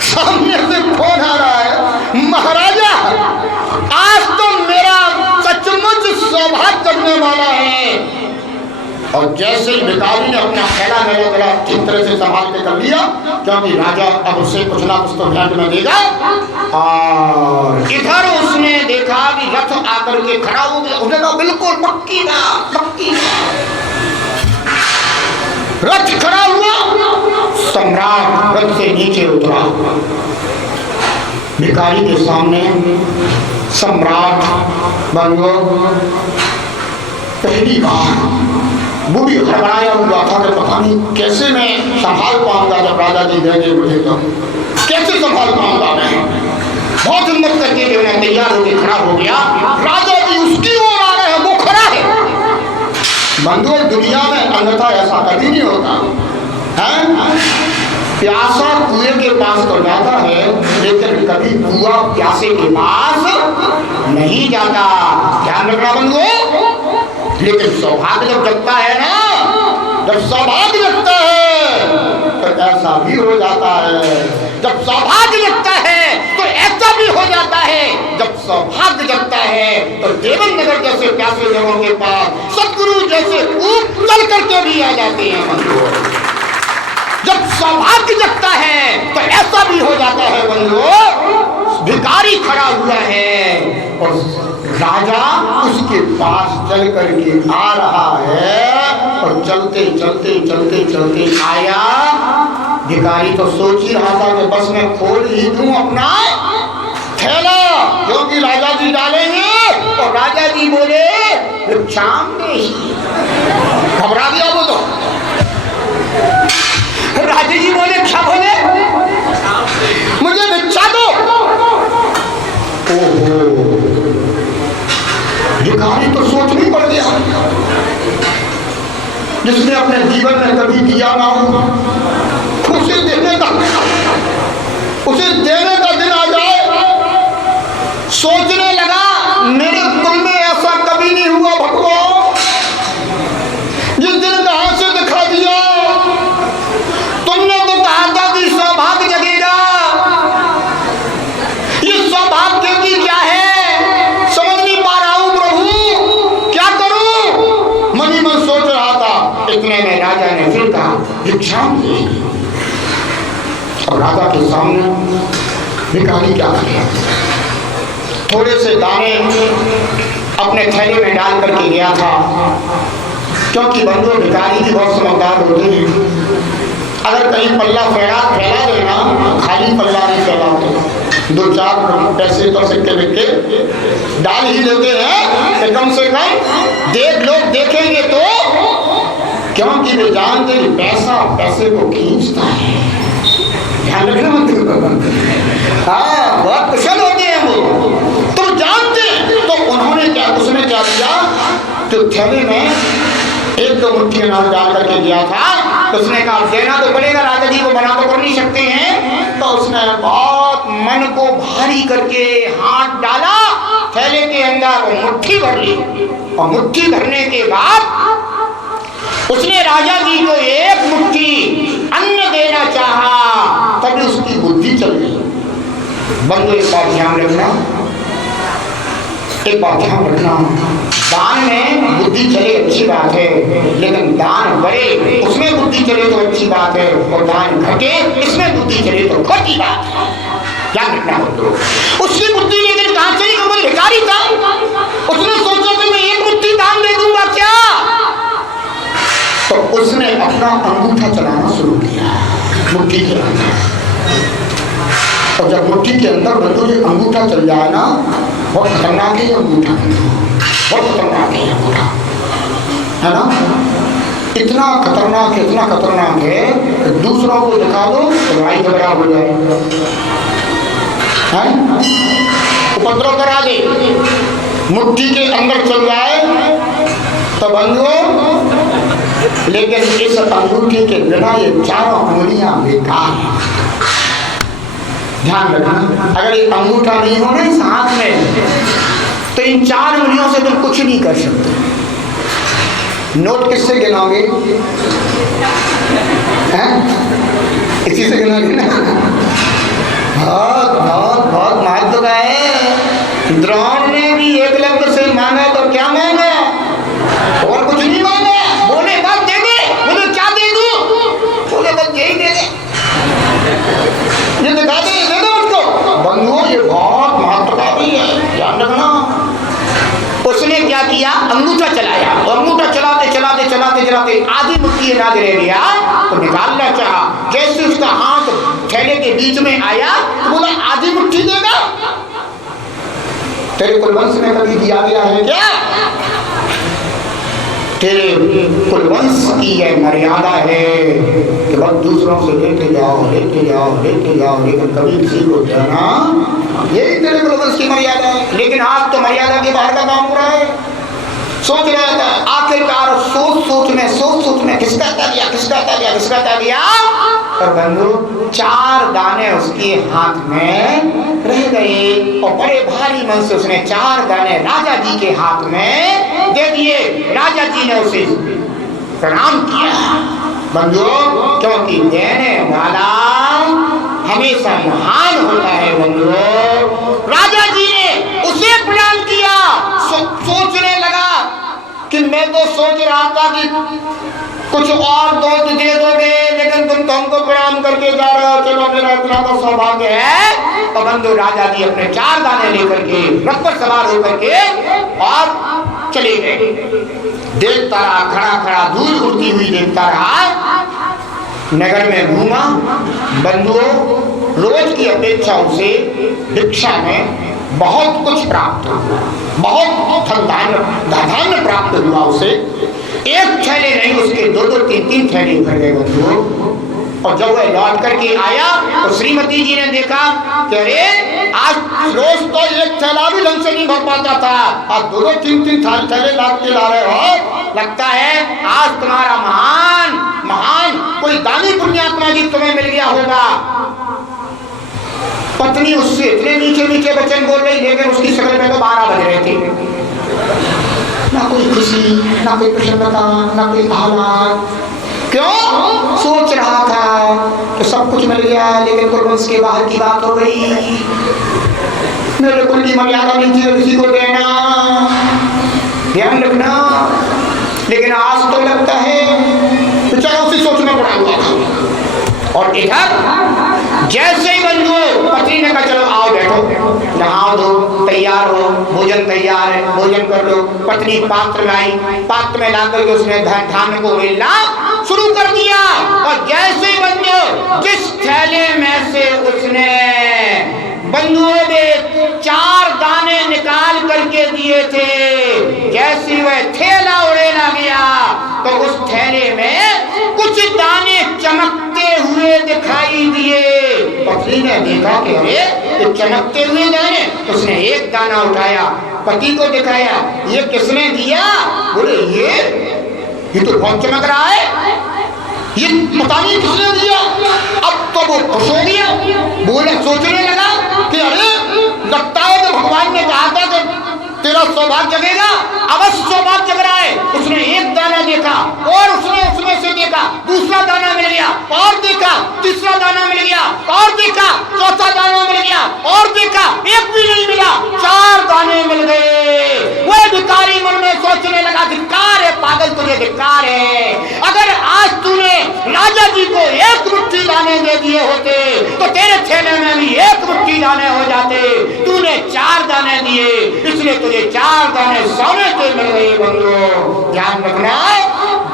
सामने से फोन आ रहा है, महाराजा आज तो मेरा सचमुच सौभाग्य करने वाला है। और जैसे ही भिखारी ने अपना थैला मेला गला ठीक तरह से संभाल के कर लिया, क्योंकि राजा अब उससे कुछ ना कुछ तो भेंट में देगा। और इधर उसने देखा कि रथ आकर के खड़ा हो गया। उसने कहा बिल्कुल पक्की ना, पक्की ना। रथ खड़ा हुआ, सम्राट रथ से नीचे उतरा। भिखारी के सामने सम्राट बंगो पहली बार बूढ़ी हड़बड़ाया हुआ था कि पता नहीं कैसे मैं संभाल पाऊंगा, जब राजा जी देंगे मुझे तो कैसे संभाल पाऊंगा मैं। बहुत हिम्मत करके जो है तैयार होकर खड़ा हो गया। राजा जी उसकी ओर आ रहे हैं, वो खड़ा है। बंधुओं दुनिया में अन्यथा ऐसा कभी नहीं होता है। प्यासा कुएं के पास तो जाता है, लेकिन कभी कुआं प्यासे के पास नहीं जाता। ध्यान रखना बंधुओं। लेकिन सौभाग्य जब जगता है ना, जब सौभाग्य जगता है तो ऐसा भी हो जाता है। जब सौभाग्य जगता है तो ऐसा भी हो जाता है। जब सौभाग्य जगता है तो देवन नगर जैसे प्यासे लोगों के पास सतगुरु जैसे कूप चल करके भी आ जाते हैं। जब सौभाग्य जगता है तो ऐसा भी हो जाता है बंधुओं। भिखारी खड़ा हुआ है और राजा उसके पास चल करके आ रहा है। और चलते चलते चलते चलते आया। भिखारी तो सोच ही रहा था कि बस मैं खोल ही दूं अपना थैला, क्योंकि राजा जी डालेंगे। और राजा जी बोले भिक्षाम देहि। घबरा गया वो तो। राजा जी बोले क्या बोले? मुझे भिक्षा दो। ओहो, भिखारी तो सोच नहीं पड़ गया। जिसने अपने जीवन में कभी दिया ना हो, उसे देने का दिन आ जाए। सोचने लगा मेरे कुल में ऐसा कभी नहीं हुआ भगवान। जिस दिन कहां से दिखा दिया, तुमने तो कहा था कि सौभाग्य जगेगा। ये सौभाग्य की क्या है समझ नहीं पा रहा हूं प्रभु, क्या करूं? मन ही मन सोच रहा था। इतने में राजा ने फिर कहा भिक्षाम देहि। अब राजा के सामने भिखारी क्या करे? थोड़े से दाने अपने थैले में डाल करके गया था, क्योंकि बंधु भिखारी भी बहुत समझदार होते हैं। अगर कहीं पल्ला फैला देना, खाली पल्ला नहीं फैलाते। 2-4 पैसे तो सिक्के बिक्के डाल ही देते हैं कि कम से कम लोग देखेंगे तो, क्योंकि वे जानते हैं पैसा पैसे को खींचता है। ध्यान रखना मत। हाँ, बहुत कुशल होते हैं वो, तुम जानते हैं। तो उसने क्या किया, तो थैले में 1-2 मुट्ठी अनाज डाल करके दिया था। तो उसने कहा देना तो पड़ेगा, राजा जी को मना तो कर नहीं सकते हैं। तो उसने बहुत मन को भारी करके हाथ डाला थैले के अंदर और मुट्ठी भर ली। और मुट्ठी भरने के बाद उसने राजा जी को 1 मुट्ठी अन्न देना चाहा, तभी उसकी बुद्धि चल गई। बंधु एक बात ध्यान रखना, दान में बुद्धि चले अच्छी बात है, लेकिन दान बढ़े उसमें बुद्धि चले तो अच्छी बात है, और दान घटे इसमें बुद्धि चले तो खोटी बात है। ध्यान रखना। उसकी बुद्धि लेकिन कहां से? वो भिखारी था। उसने सोचा कि मैं 1 मुट्ठी दान दे दूंगा क्या? तो उसने अपना अंगूठा चलाना शुरू किया मुट्ठी के अंदर। और जब मुट्ठी के अंदर बंधु जी अंगूठा चल जाए ना, बहुत खतरनाक है अंगूठा, बहुत खतरनाक है अंगूठा, है ना। इतना खतरनाक है कि दूसरों को दिखा दो तो लड़ाई झगड़ा हो जाए, उपद्रव करा दे, मुट्ठी के अंदर चल जाए तो बंधुओं, लेकिन इस अंगूठी के बिना ये चारों उंगलियां बेकार हैं। ध्यान रखना, अगर ये अंगूठा नहीं हो ना इस हाथ में तो इन 4 उंगलियों से तुम कुछ नहीं कर सकते। नोट किससे गिनोगे? इसी से गिनोगे ना। बहुत बहुत बहुत महत्व का है। द्रोण ने भी एकलव्य से मांगा तो क्या मांगा? और कुछ नहीं मांगा। बोले बात दे दे, बोले क्या दे दूं? बोले बस यही दे दे, ये दिखा दे दो उसको। बंधुओं ये बहुत महत्वकारी है, ध्यान रखना। उसने क्या किया? अंगूठा चलाया, और अंगूठा चलाते चलाते चलाते चलाते आधी मुट्ठी अनाज रह गया तो निकालना चाहा। जैसे उसका हाथ थैले के बीच में आया तो बोला आधी मुट्ठी देगा? तेरे कुलवंश में कभी दिया गया है क्या? तेरे कुलवंश की यह मर्यादा है कि बस दूसरों से लेते जाओ लेते जाओ लेते जाओ, लेकिन कभी किसी को देना, यही तेरे कुलवंश की मर्यादा है। लेकिन आज तो मर्यादा के बाहर का काम हो रहा है। सोच रहा था आखिरकार सोच सोच में किसका था गया और बंधु 4 दाने उसके हाथ में रह गए और बड़े भारी मन से उसने 4 दाने राजा जी के हाथ में दे दिए। राजा जी ने उसे प्रणाम किया। बंधुओं, क्योंकि देने वाला हमेशा महान होता है। बंधुओं, राजा जी ने उसे प्रणाम किया। सोचने लगा कि मैं तो सोच रहा था कि कुछ और दे दोगे, लेकिन तुम तो हमको प्रणाम करके जा रहे हो। चलो मेरा इतना तो सौभाग्य है। तो बंधु राजा जी अपने 4 दाने लेकर के रथ पर सवार होकर के और चले गए। देखता रहा, खड़ा खड़ा दूर उड़ती हुई देखता रहा। नगर में घूमा। बंधुओं, रोज की अपेक्षा उसे भिक्षा में बहुत कुछ प्राप्त हुआ, बहुत धन प्राप्त हुआ उसे। एक थैले नहीं, उसके 2-2, 3-3 थैले भर गए बंधुओं। और जब वह लौट करके आया तो श्रीमती जी ने देखा कि अरे आज रोज तो एक थैला भी ढंग से नहीं भर पाता था, आज 2-2, 3-3 थैले लाद के ला रहे हो। लगता है आज तुम्हारा महान कोई दानी पुण्यात्मा जी तुम्हें मिल गया होगा। पत्नी उससे इतने मीठे मीठे वचन बोल रही, लेकिन उसकी शक्ल में तो 12 बज रहे थे। ना कोई खुशी, ना कोई प्रसन्नता, ना कोई भावना। क्यों? सोच रहा था कि सब कुछ मिल गया, लेकिन कुलवंश के बाहर की बात हो गई। मेरे कुल की मर्यादा नहीं थी किसी को देना, ध्यान रखना। लेकिन आज तो लगता है तो चलो उसी सोचना पड़ा हुआ था। और इधर जैसे ही बंधु पत्नी ने कहा चलो आओ बैठो, नहाओ धो, तैयार हो, भोजन तैयार है, भोजन कर लो। पत्नी पात्र में आई, पात्र में लाकर के उसने धान को मिलना शुरू कर दिया। और जैसे ही बंधु जिस थैले में से उसने बंधुओं ने 4 दाने निकाल करके दिए थे, जैसे वह थैला उड़ेला गया तो उस थैले में कुछ दाने चमकते हुए दिखाई दिए। पत्नी ने देखा कि अरे ये चमकते हुए दाने। उसने एक दाना उठाया, पति को दिखाया, ये किसने दिया? बोले ये तो बहुत चमक रहा है, ये पता नहीं किसने दिया। अब तो वो खुश हो गया, बोले सोचने लगा कि अरे लगता है कि भगवान ने कहा था कि तेरा सौभाग्य जगेगा, अवश्य सौभाग्य जग रहा है। उसने एक दाना देखा और उसने उसमें से देखा, दूसरा दाना मिल गया और देखा, तीसरा दाना मिल गया और देखा, चौथा दाना मिल गया और देखा, एक भी नहीं मिला, 4 दाने मिल गए। वह भिखारी मन में सोचने लगा धिक्कार है, पागल तुझे धिक्कार है। अगर आज तूने राजा जी को 1 मुट्ठी दाने दे दिए होते तो तेरे थैले में भी 1 मुट्ठी दाने हो जाते। तूने 4 दाने दिए, इसलिए तुझे 4 दाने सोने के मिल गए। बंधुओं, ध्यान रखना,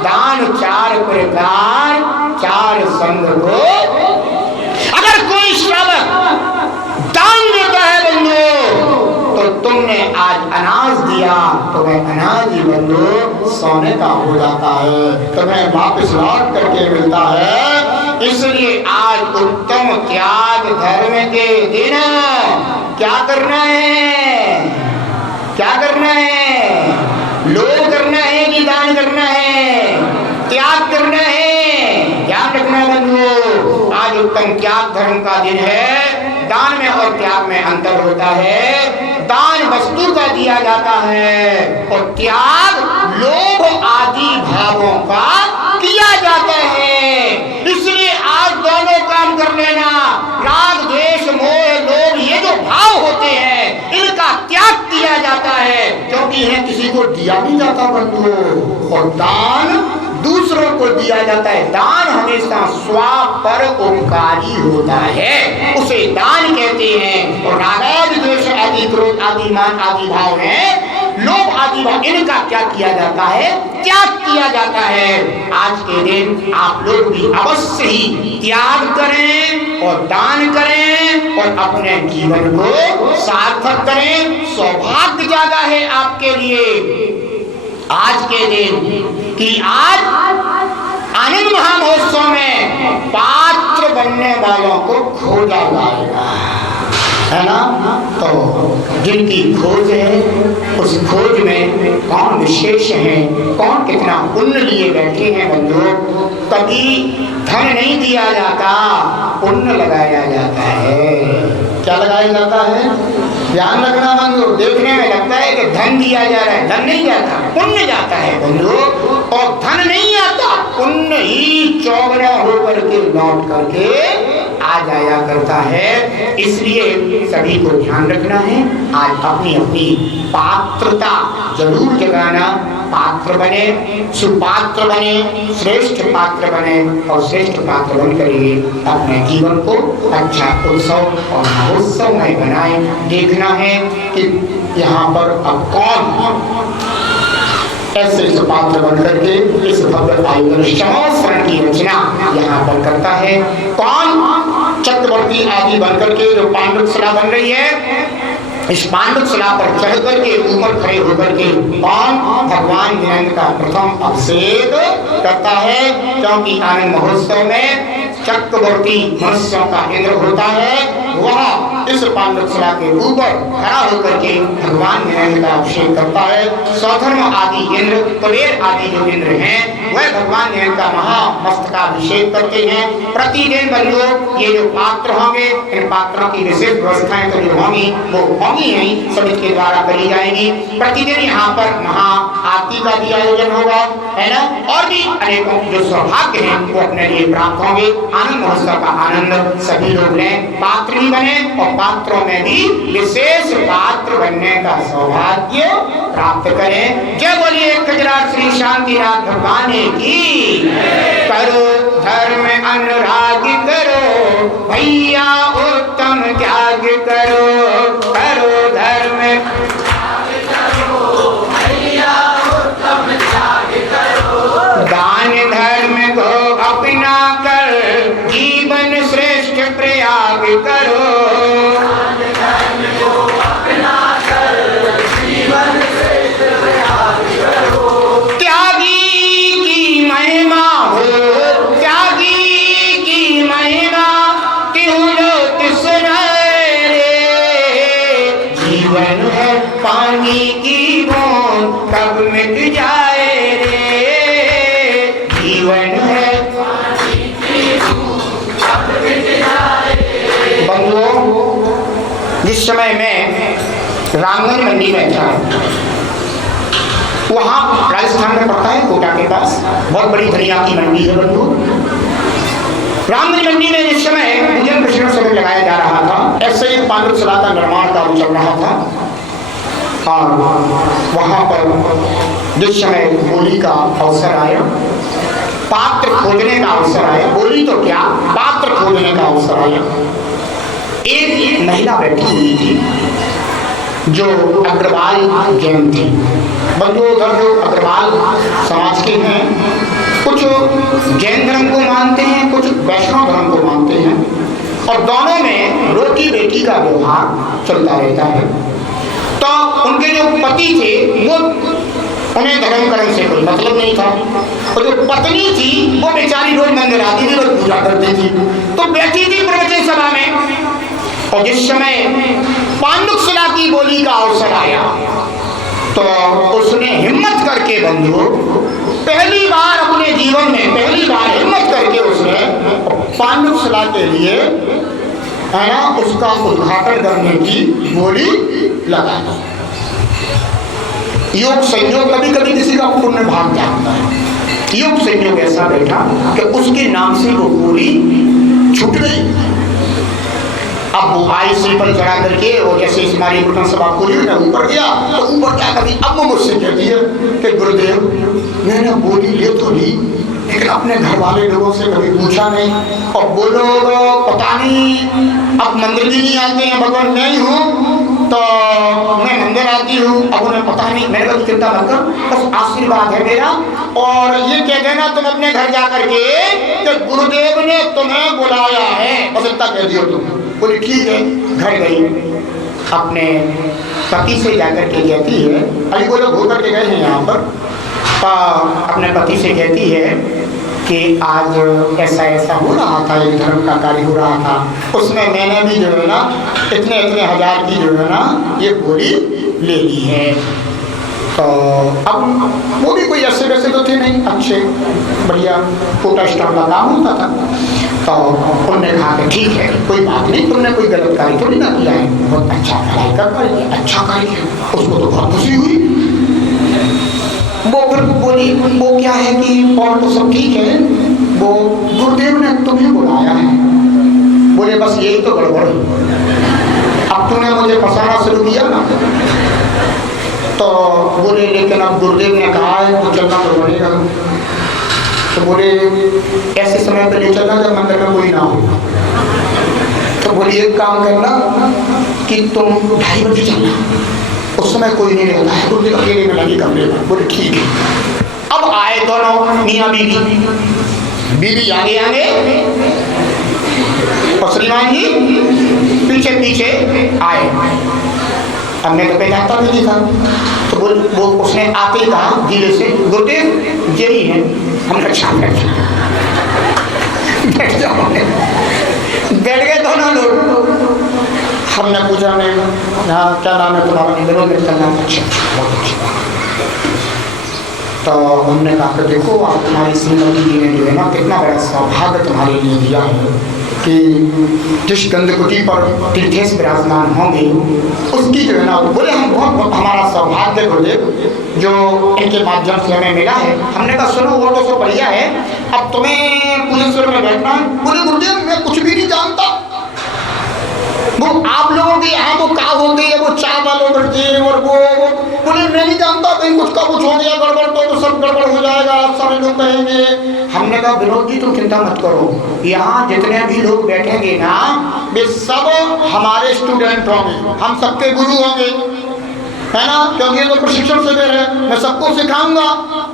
दान 4 प्रकार 4 संग को। अगर कोई श्रावक दान देता है बंधु तो तुमने आज अनाज दिया तो वह अनाज ही बंधु सोने का हो जाता है, तुम्हें वापस लौट करके मिलता है। इसलिए आज उत्तम त्याग धर्म के दिन क्या करना है, क्या करना है, लोभ करना है कि दान करना है, त्याग करना है। ध्यान रखना बंधुओं, आज उत्तम त्याग धर्म का दिन है। दान में और त्याग में अंतर होता है। दान वस्तु का दिया जाता है और त्याग लोभ आदि भावों का किया जाता है। इसलिए आज दोनों काम कर लेना। राग द्वेष मोह लोभ ये जो भाव होते हैं इनका त्याग किया जाता है, क्योंकि इन्हें किसी को दिया नहीं जाता बंधुओं। और दान दूसरों को दिया जाता है। दान हमेशा स्वापर उपकारी होता है, उसे दान कहते हैं। और राग द्वेष आदि क्रोध आदि मान आदि भाव है, लोभ आदि भाव, इनका क्या किया जाता है, त्याग किया जाता है। आज के दिन आप लोग भी अवश्य ही त्याग करें और दान करें और अपने जीवन को सार्थक करें। सौभाग्य जागा है आपके लिए आज के दिन कि आज आनंद महामहोत्सव में पात्र बनने वालों को खोजा जाएगा, है ना। तो जिनकी खोज है उस खोज में कौन विशेष है, कौन कितना पुण्य लिए बैठे हैं बंधुओं। कभी धन नहीं दिया जाता, पुण्य लगाया जाता है। क्या लगाया जाता है, ध्यान रखना बंधु। देखने में लगता है कि धन दिया जा रहा है, धन नहीं जाता, पुण्य जाता है बंधु। और धन नहीं आता, पुण्य ही चौगुना होकर के लौट करके आ जाया करता है। इसलिए सभी को ध्यान रखना है। आज अपनी अपनी पात्रता जरूर जगाना। पात्र बने, सुपात्र बने, श्रेष्ठ पात्र बने और श्रेष्ठ पात्र बन करिए अपने जीवन को अच्छा उत्सव और महोत्सव में बनाए। देखना है कि यहाँ पर अब कौन ऐसे पात्र बन करके इस भगवत आयोजन शरण की रचना यहाँ पर करता है। कौन चक्रवर्ती आदि बनकर के जो पांडुशिला बन रही है, इस पांडुशिला पर चढ़ करके ऊपर खड़े होकर के कौन भगवान ज्ञान का प्रथम अभिषेक करता है। क्योंकि आनंद महोत्सव में चक्रवर्ती मनुष्यों का इंद्र होता है, वह इस पांडुशिला के ऊपर खड़ा होकर के भगवान ज्ञान का अभिषेक करता है। सौधर्म आदि इंद्र, कुबेर आदि जो इंद्र हैं वह भगवान ज्ञान का महामस्तकाभिषेक करते हैं। प्रतिदिन बंधुओं ये जो पात्र होंगे, इन पात्रों की विशेष व्यवस्थाएं तो जो होंगी वो होंगी ही समिति के द्वारा करी जाएंगी। प्रतिदिन यहाँ पर महा आरती का भी आयोजन होगा, है ना। और भी अनेकों जो सौभाग्य हैं वो अपने लिए प्राप्त होंगे। आनंद महोत्सव का आनंद सभी लोग लें, पात्र ही बने और पात्रों में भी विशेष पात्र बनने का सौभाग्य प्राप्त करें। जय बोलिए खजराट श्री शांतिनाथ भगवान की। करो धर्म अनुराग करो, भैया उत्तम त्याग करो। करो धर्म दान धर्म को अपना कर, जीवन श्रेष्ठ प्रयाग करो। त्यागी की महिमा हो, त्यागी की महिमा क्यों लोग सुनाए रे। जीवन है पानी की बूंद कब मिट जाए रे। जीवन है बंधुओं, जिस समय मैं रामगंज मंडी में था, वहाँ राजस्थान में पड़ता है कोटा के पास, बहुत बड़ी धनिया की मंडी है बंधु। रामगंज मंडी में जिस समय पूजन प्रश्न समय लगाया जा रहा था, ऐसे ही पांडुशिला का निर्माण कार्य चल रहा था। और वहाँ पर जिस समय बोली का अवसर आया, पात्र खोजने का अवसर आया, बोली तो क्या पात्र खोजने का अवसर आया। एक महिला बैठी हुई थी जो अग्रवाल जैन थी। बंधु उधर जो अग्रवाल समाज के हैं, कुछ जैन धर्म को मानते हैं, कुछ वैष्णव धर्म को मानते हैं, और दोनों में रोटी बेटी का व्यवहार चलता रहता है। तो उनके जो पति थे वो उन्हें धर्म कर्म से कोई मतलब नहीं था। और जो पत्नी थी वो बेचारी रोज मंदिर आती थी, रोज पूजा करती थी, तो बैठी थी प्रवचन सभा में। और जिस समय पांडुशिला की बोली का अवसर आया तो उसने हिम्मत करके बंधु पहली बार अपने जीवन में पहली बार हिम्मत करके उसने पांडुशिला के लिए है ना उसका उद्घाटन करने की बोली लगा। योग संयोग कभी कभी किसी का पुण्य भाग जाता है। योग संयोग ऐसा बैठा कि उसके नाम से वो बोली छूट गई। अब वो आई सिर पर चढ़ा करके और जैसे इस हमारी प्रथम सभा पूरी हुई, मैं ऊपर गया तो ऊपर क्या कभी अब वो मुझसे कहती है कि गुरुदेव मैंने बोली ले तो ली, लेकिन अपने घर वाले लोगों से कभी पूछा नहीं। और वो लोग पता नहीं अब मंदिर भी नहीं आते हैं, भगवान मैं ही हूँ तो मैं मंदिर आती हूँ, अब उन्हें पता नहीं। मैंने कहा चिंता मत कर, बस आशीर्वाद है मेरा, और ये कह देना तुम अपने घर जा करके कि गुरुदेव ने तुम्हें बुलाया है, बस इतना कह दियो तुम। बोली ठीक है। घर गई, अपने पति से जाकर के कहती है, अभी वो लोग होकर के गए हैं यहाँ पर, अपने पति से कहती है कि आज ऐसा ऐसा हो रहा था, एक धर्म का कार्य हो रहा था, उसमें मैंने भी जो है ना इतने इतने हजार की जो है ना ये बोली ले ली है। तो अब वो भी कोई ऐसे वैसे तो थे नहीं, अच्छे बढ़िया फोटा स्टार का काम होता था। तो उन्होंने कहा कि ठीक है कोई बात नहीं, तुमने कोई गलत कार्य थोड़ी ना किया है, बहुत अच्छा कार्य कर, अच्छा कार्य किया। उसको तो बहुत खुशी हुई। वो फिर बोली वो क्या है कि और तो सब ठीक है, वो गुरुदेव ने तुम्हें बुलाया है। बोले बस यही तो गड़बड़ है, अब तूने मुझे फंसाना शुरू किया ना। तो बोले लेकिन अब गुरुदेव ने कहा है तो चलना तो पड़ेगा। तो बोले ऐसे समय पर ले चलना जब मंदिर में कोई ना हो। तो बोले एक काम करना कि तुम 2:30 बजे चलना, उस समय कोई नहीं रहता है, गुरुदेव अकेले में लगी कमरे में। बोले ठीक है। अब आए दोनों मियाँ बीवी, बीवी आगे आगे और श्रीमान जी पीछे पीछे आए। हमने तो पहचानता नहीं था, तो वो उसने आते ही कहा धीरे से गुरुदेव यही है। हमने अच्छा बैठ जाओ, बैठ गए दोनों लोग। हमने पूछा नहीं हाँ क्या नाम है तुम्हारा, इंद्रों में का नाम। अच्छा बहुत अच्छा। तो हमने कहा कि देखो आप तुम्हारी श्रीमती जी ने जो है ना कितना बड़ा सौभाग्य तुम्हारे लिए दिया है कि जिस गंधकुटी पर तीर्थेश विराजमान होंगे उसकी जो है ना। बोले हम बहुत हमारा सौभाग्य गुरुदेव जो इनके माध्यम से हमें मिला है। हमने कहा सुनो वो तो सब बढ़िया है, अब तुम्हें पूजेश्वर में बैठना है। बोले गुरुदेव मैं कुछ भी नहीं जानता, वो आप लोगों के यहाँ वो का होते हैं, वो चाय वालों करते हैं और वो बोले मैं नहीं जानता, कहीं कुछ का कुछ हो गया गड़बड़ तो सब गड़बड़ हो जाएगा, आप सारे लोग कहेंगे। हमने कहा विनोद जी तुम चिंता मत करो, यहाँ जितने भी लोग बैठेंगे ना वे सब हमारे स्टूडेंट होंगे, हम सबके गुरु होंगे, है ना, क्योंकि ये तो प्रशिक्षण शिविर है, मैं सबको सिखाऊंगा।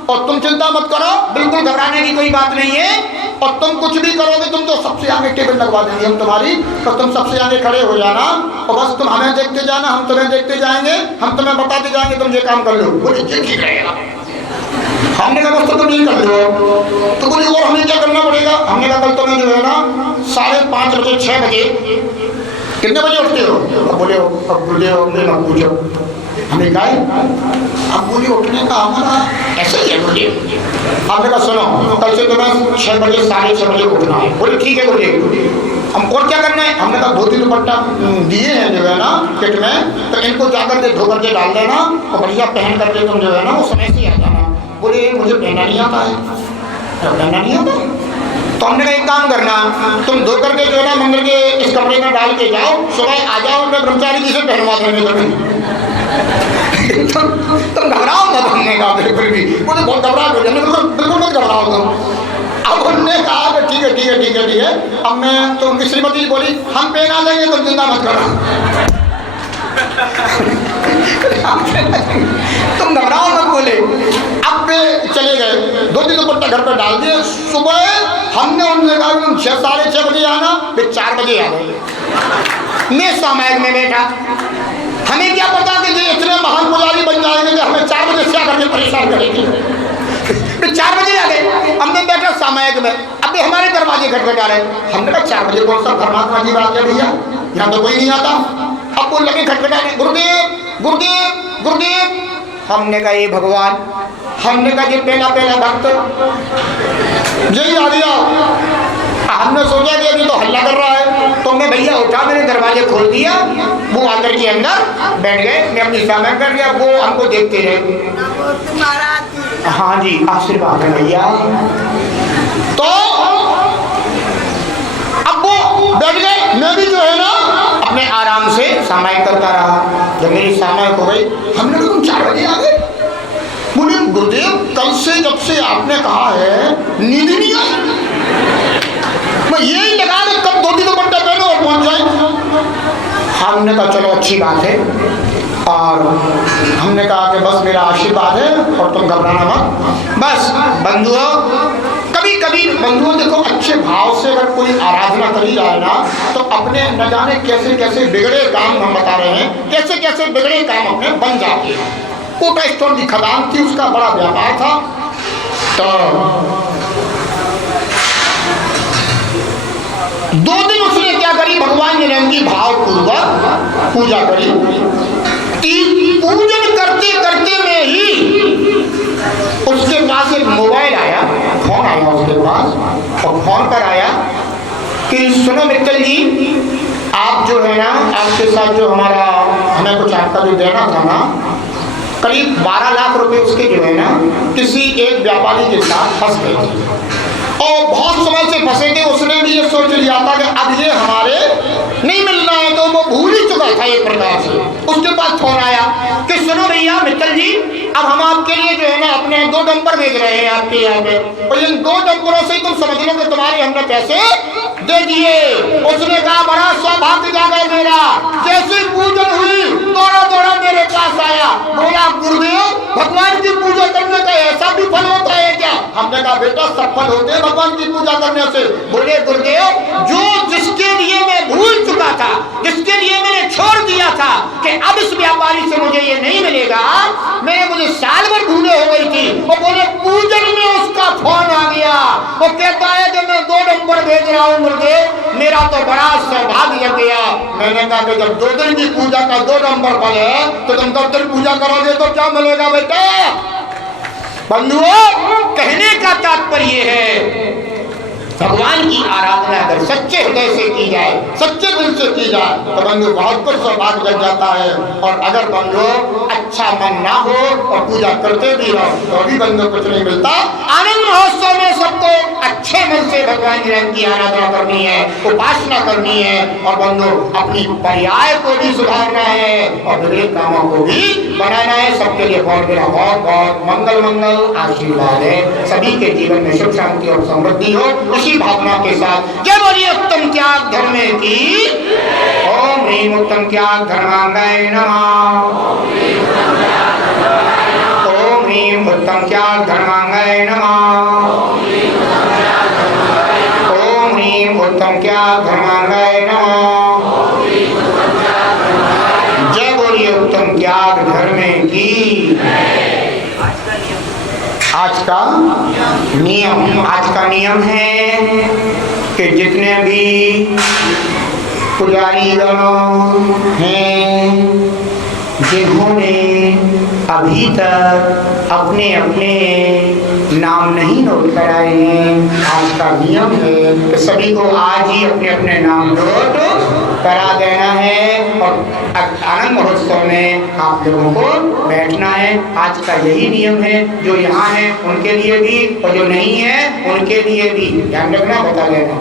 और तुम चिंता मत करो, बिल्कुल घबराने की कोई बात नहीं है। और तुम कुछ भी करोगे तुम तो सबसे आगे टेबल लगवा देंगे हम तुम्हारी, तो तुम सबसे आगे खड़े हो जाना और बस तुम हमें देखते जाना, हम तुम्हें देखते जाएंगे, हम तुम्हें बताते जाएंगे तुम ये काम कर लो। बोले ठीक रहेगा। हमने कहा बस तो तुम ये कर लो। तो बोले और हमें क्या करना पड़ेगा। हमने कहा कल तुम्हें जो है ना 5:30 बजे 6 बजे कितने बजे उठते हो। अब बोले अब बोले मत पूछो। हमें कहा अब बोले उठने का हमारा ऐसा ही है बोले। आपने कहा सुनो कल से तुम्हें 6 बजे 6:30 बजे उठना है। बोले ठीक है बोले हम और क्या करना है। हमने कहा धोती दुपट्टा दिए हैं जो है ना किट में, तो इनको जाकर के धो करके डाल देना और बढ़िया पहन करके तुम जो है ना वो समय से आ जाना। बोले मुझे पहनना नहीं आता है। पहनना नहीं आता तो हमने कहा एक काम करना तुम धो करके जो है ना मंदिर के इस कमरे में डाल के जाओ, सुबह आ जाओ, मैं ब्रह्मचारी जी से पहनवा देंगे तुम्हें। तुम घबराओ मत। हमने कहा बिल्कुल भी, मुझे बहुत घबराहट हो जाए, बिल्कुल मत घबराओ तुम। अब उन्होंने कहा कि ठीक है ठीक है ठीक है ठीक है। अब मैं तो उनकी श्रीमती जी बोली हम पहना लेंगे तुम चिंता मत करो। तुम घबराओ मत बोले। अब वे चले गए, धोती दुपट्टा घर पर डाल दिए। सुबह हमने उनसे कहा तुम 6 साढ़े 6 बजे आना, वे 4 बजे आ गए। मैं सामायिक में बैठा, हमें क्या पता कि ये इतने महान पुजारी बन जाएंगे कि हमें 4 बजे से आकर के परेशान करेंगे। 4 बजे आ गए, हमने बैठा सामायिक में, अभी हमारे दरवाजे खटखटा रहे। हमने कहा 4 बजे कौन सा परमात्मा जी बात है भैया, यहाँ तो कोई नहीं आता। अब वो लगे खटखटाने, गुरुदेव गुरुदेव गुरुदेव। हमने कहा ये भगवान, हमने कहा ये पहला भक्त यही आ गया। हमने सोचा कि अभी तो हल्ला कर रहा है, तो मैं भैया उठा, मैंने दरवाजे खोल दिया, वो आकर के अंदर बैठ गए, मैं अपनी सामान कर दिया, वो हमको देखते रहे। हाँ जी आशीर्वाद है भैया। तो अब वो बैठ गए, मैं भी जो है ना अपने आराम से सामायिक करता रहा। जब मेरी सामायिक हो गई, हमने कहा तुम 4 बजे आ गए। बोले गुरुदेव कल से जब से आपने कहा है नींद नहीं आई, मैं यही लगा कि कब धोती दुपट्टा पहनो और पहुंच जाए। हमने कहा चलो अच्छी बात है, और हमने कहा कि बस मेरा आशीर्वाद है और तुम घबराना मत। बस बंधुओं, कभी कभी बंधुओं देखो, अच्छे भाव से अगर कोई आराधना करी जाए ना, तो अपने न जाने कैसे कैसे बिगड़े काम, हम बता रहे हैं कैसे कैसे बिगड़े काम अपने बन जाते हैं। कोटा स्टोन की खदान थी, उसका बड़ा व्यापार था। तो 2 दिन उसने क्या करी, भगवान निरंजन की भाव पूर्वक पूजा करी। पूजन करते करते में ही उसके पास एक मोबाइल आया, फोन आया उसके पास, और फोन पर आया कि सुनो मित्तल जी, आप जो है ना, आपके साथ जो हमें कुछ आपका जो देना था ना, करीब 12 लाख रुपए उसके जो है ना किसी एक व्यापारी के साथ फंस गए थे, और बहुत समय से फंसे थे। उसने भी ये सोच लिया था कि अब ये हमारे नहीं मिलना है, तो वो भूल ही चुका था एक प्रकार से। उसके पास फोन आया कि सुनो भैया मित्तल जी, अब हम आपके लिए जो है ना अपने 2 डंपर भेज रहे हैं आपके यहाँ पे, और इन 2 डंपरों से तुम समझ लो कि तुम्हारे हमने पैसे दे दिए। उसने कहा बड़ा सौभाग्य जागा मेरा, जैसे पूजन हुई दौड़ा दौड़ा मेरे पास आया, बोला गुरुदेव भगवान की पूजा करने का ऐसा भी फल होता है क्या? हमने कहा बेटा सब फल होते हैं भगवान की पूजा करने से। बोले गुरुदेव जो जिसके लिए मैं भूल चुका था, जिसके लिए मैंने छोड़ दिया था कि अब इस व्यापारी से मुझे ये नहीं मिलेगा, मुझे साल भर भूले हो गई थी, वो बोले पूजन में उसका फोन आ गया। वो कहता है कि मैं 2 डंपर भेज रहा हूँ गुरुदेव, मेरा तो बड़ा सौभाग्य लग गया। मैंने कहा कि जब 2 दिन की पूजा का 2 डंपर फल है, तो तुम 10 दिन पूजा करोगे तो क्या मिलेगा बेटा? बंधुओं, कहने का तात्पर्य है भगवान की आराधना अगर सच्चे हृदय से की जाए, सच्चे दिल से की जाए, तो बंधु बहुत कुछ सौभाग्य लग जाता है। और अगर बंधु अच्छा मन ना हो और पूजा करते भी रहो, तो भी बंधु कुछ नहीं मिलता। आनंद महोत्सव में सबको अच्छे मन से भगवान की आराधना करनी है, उपासना करनी है, और बंधु अपनी पर्याय को भी सुधारना है और बिगड़े कामों को भी बनाना है। सबके लिए बहुत बहुत मंगल आशीर्वाद है। सभी के जीवन में सुख शांति और समृद्धि हो, इसी भावना के साथ जय बोलिए उत्तम त्याग धर्म की। ओम ह्रीं उत्तम त्याग धर्मांगाय नमः। ओम ह्रीं उत्तम त्याग धर्मांगाय नमः। ओम ह्रीं उत्तम त्याग धर्मांगाय नमः। जय बोलिए उत्तम त्याग धर्म की। आज का नियम है कि जितने भी पुजारी गण हैं, जिन्होंने अभी तक अपने अपने नाम नहीं नोट कराए हैं, आज का नियम है कि सभी को आज ही अपने अपने नाम नोट करा देना है, और आनंद महोत्सव में आप लोगों को बैठना है। आज का यही नियम है, जो यहाँ है उनके लिए भी और जो नहीं है उनके लिए भी ध्यान रखना, बता देना।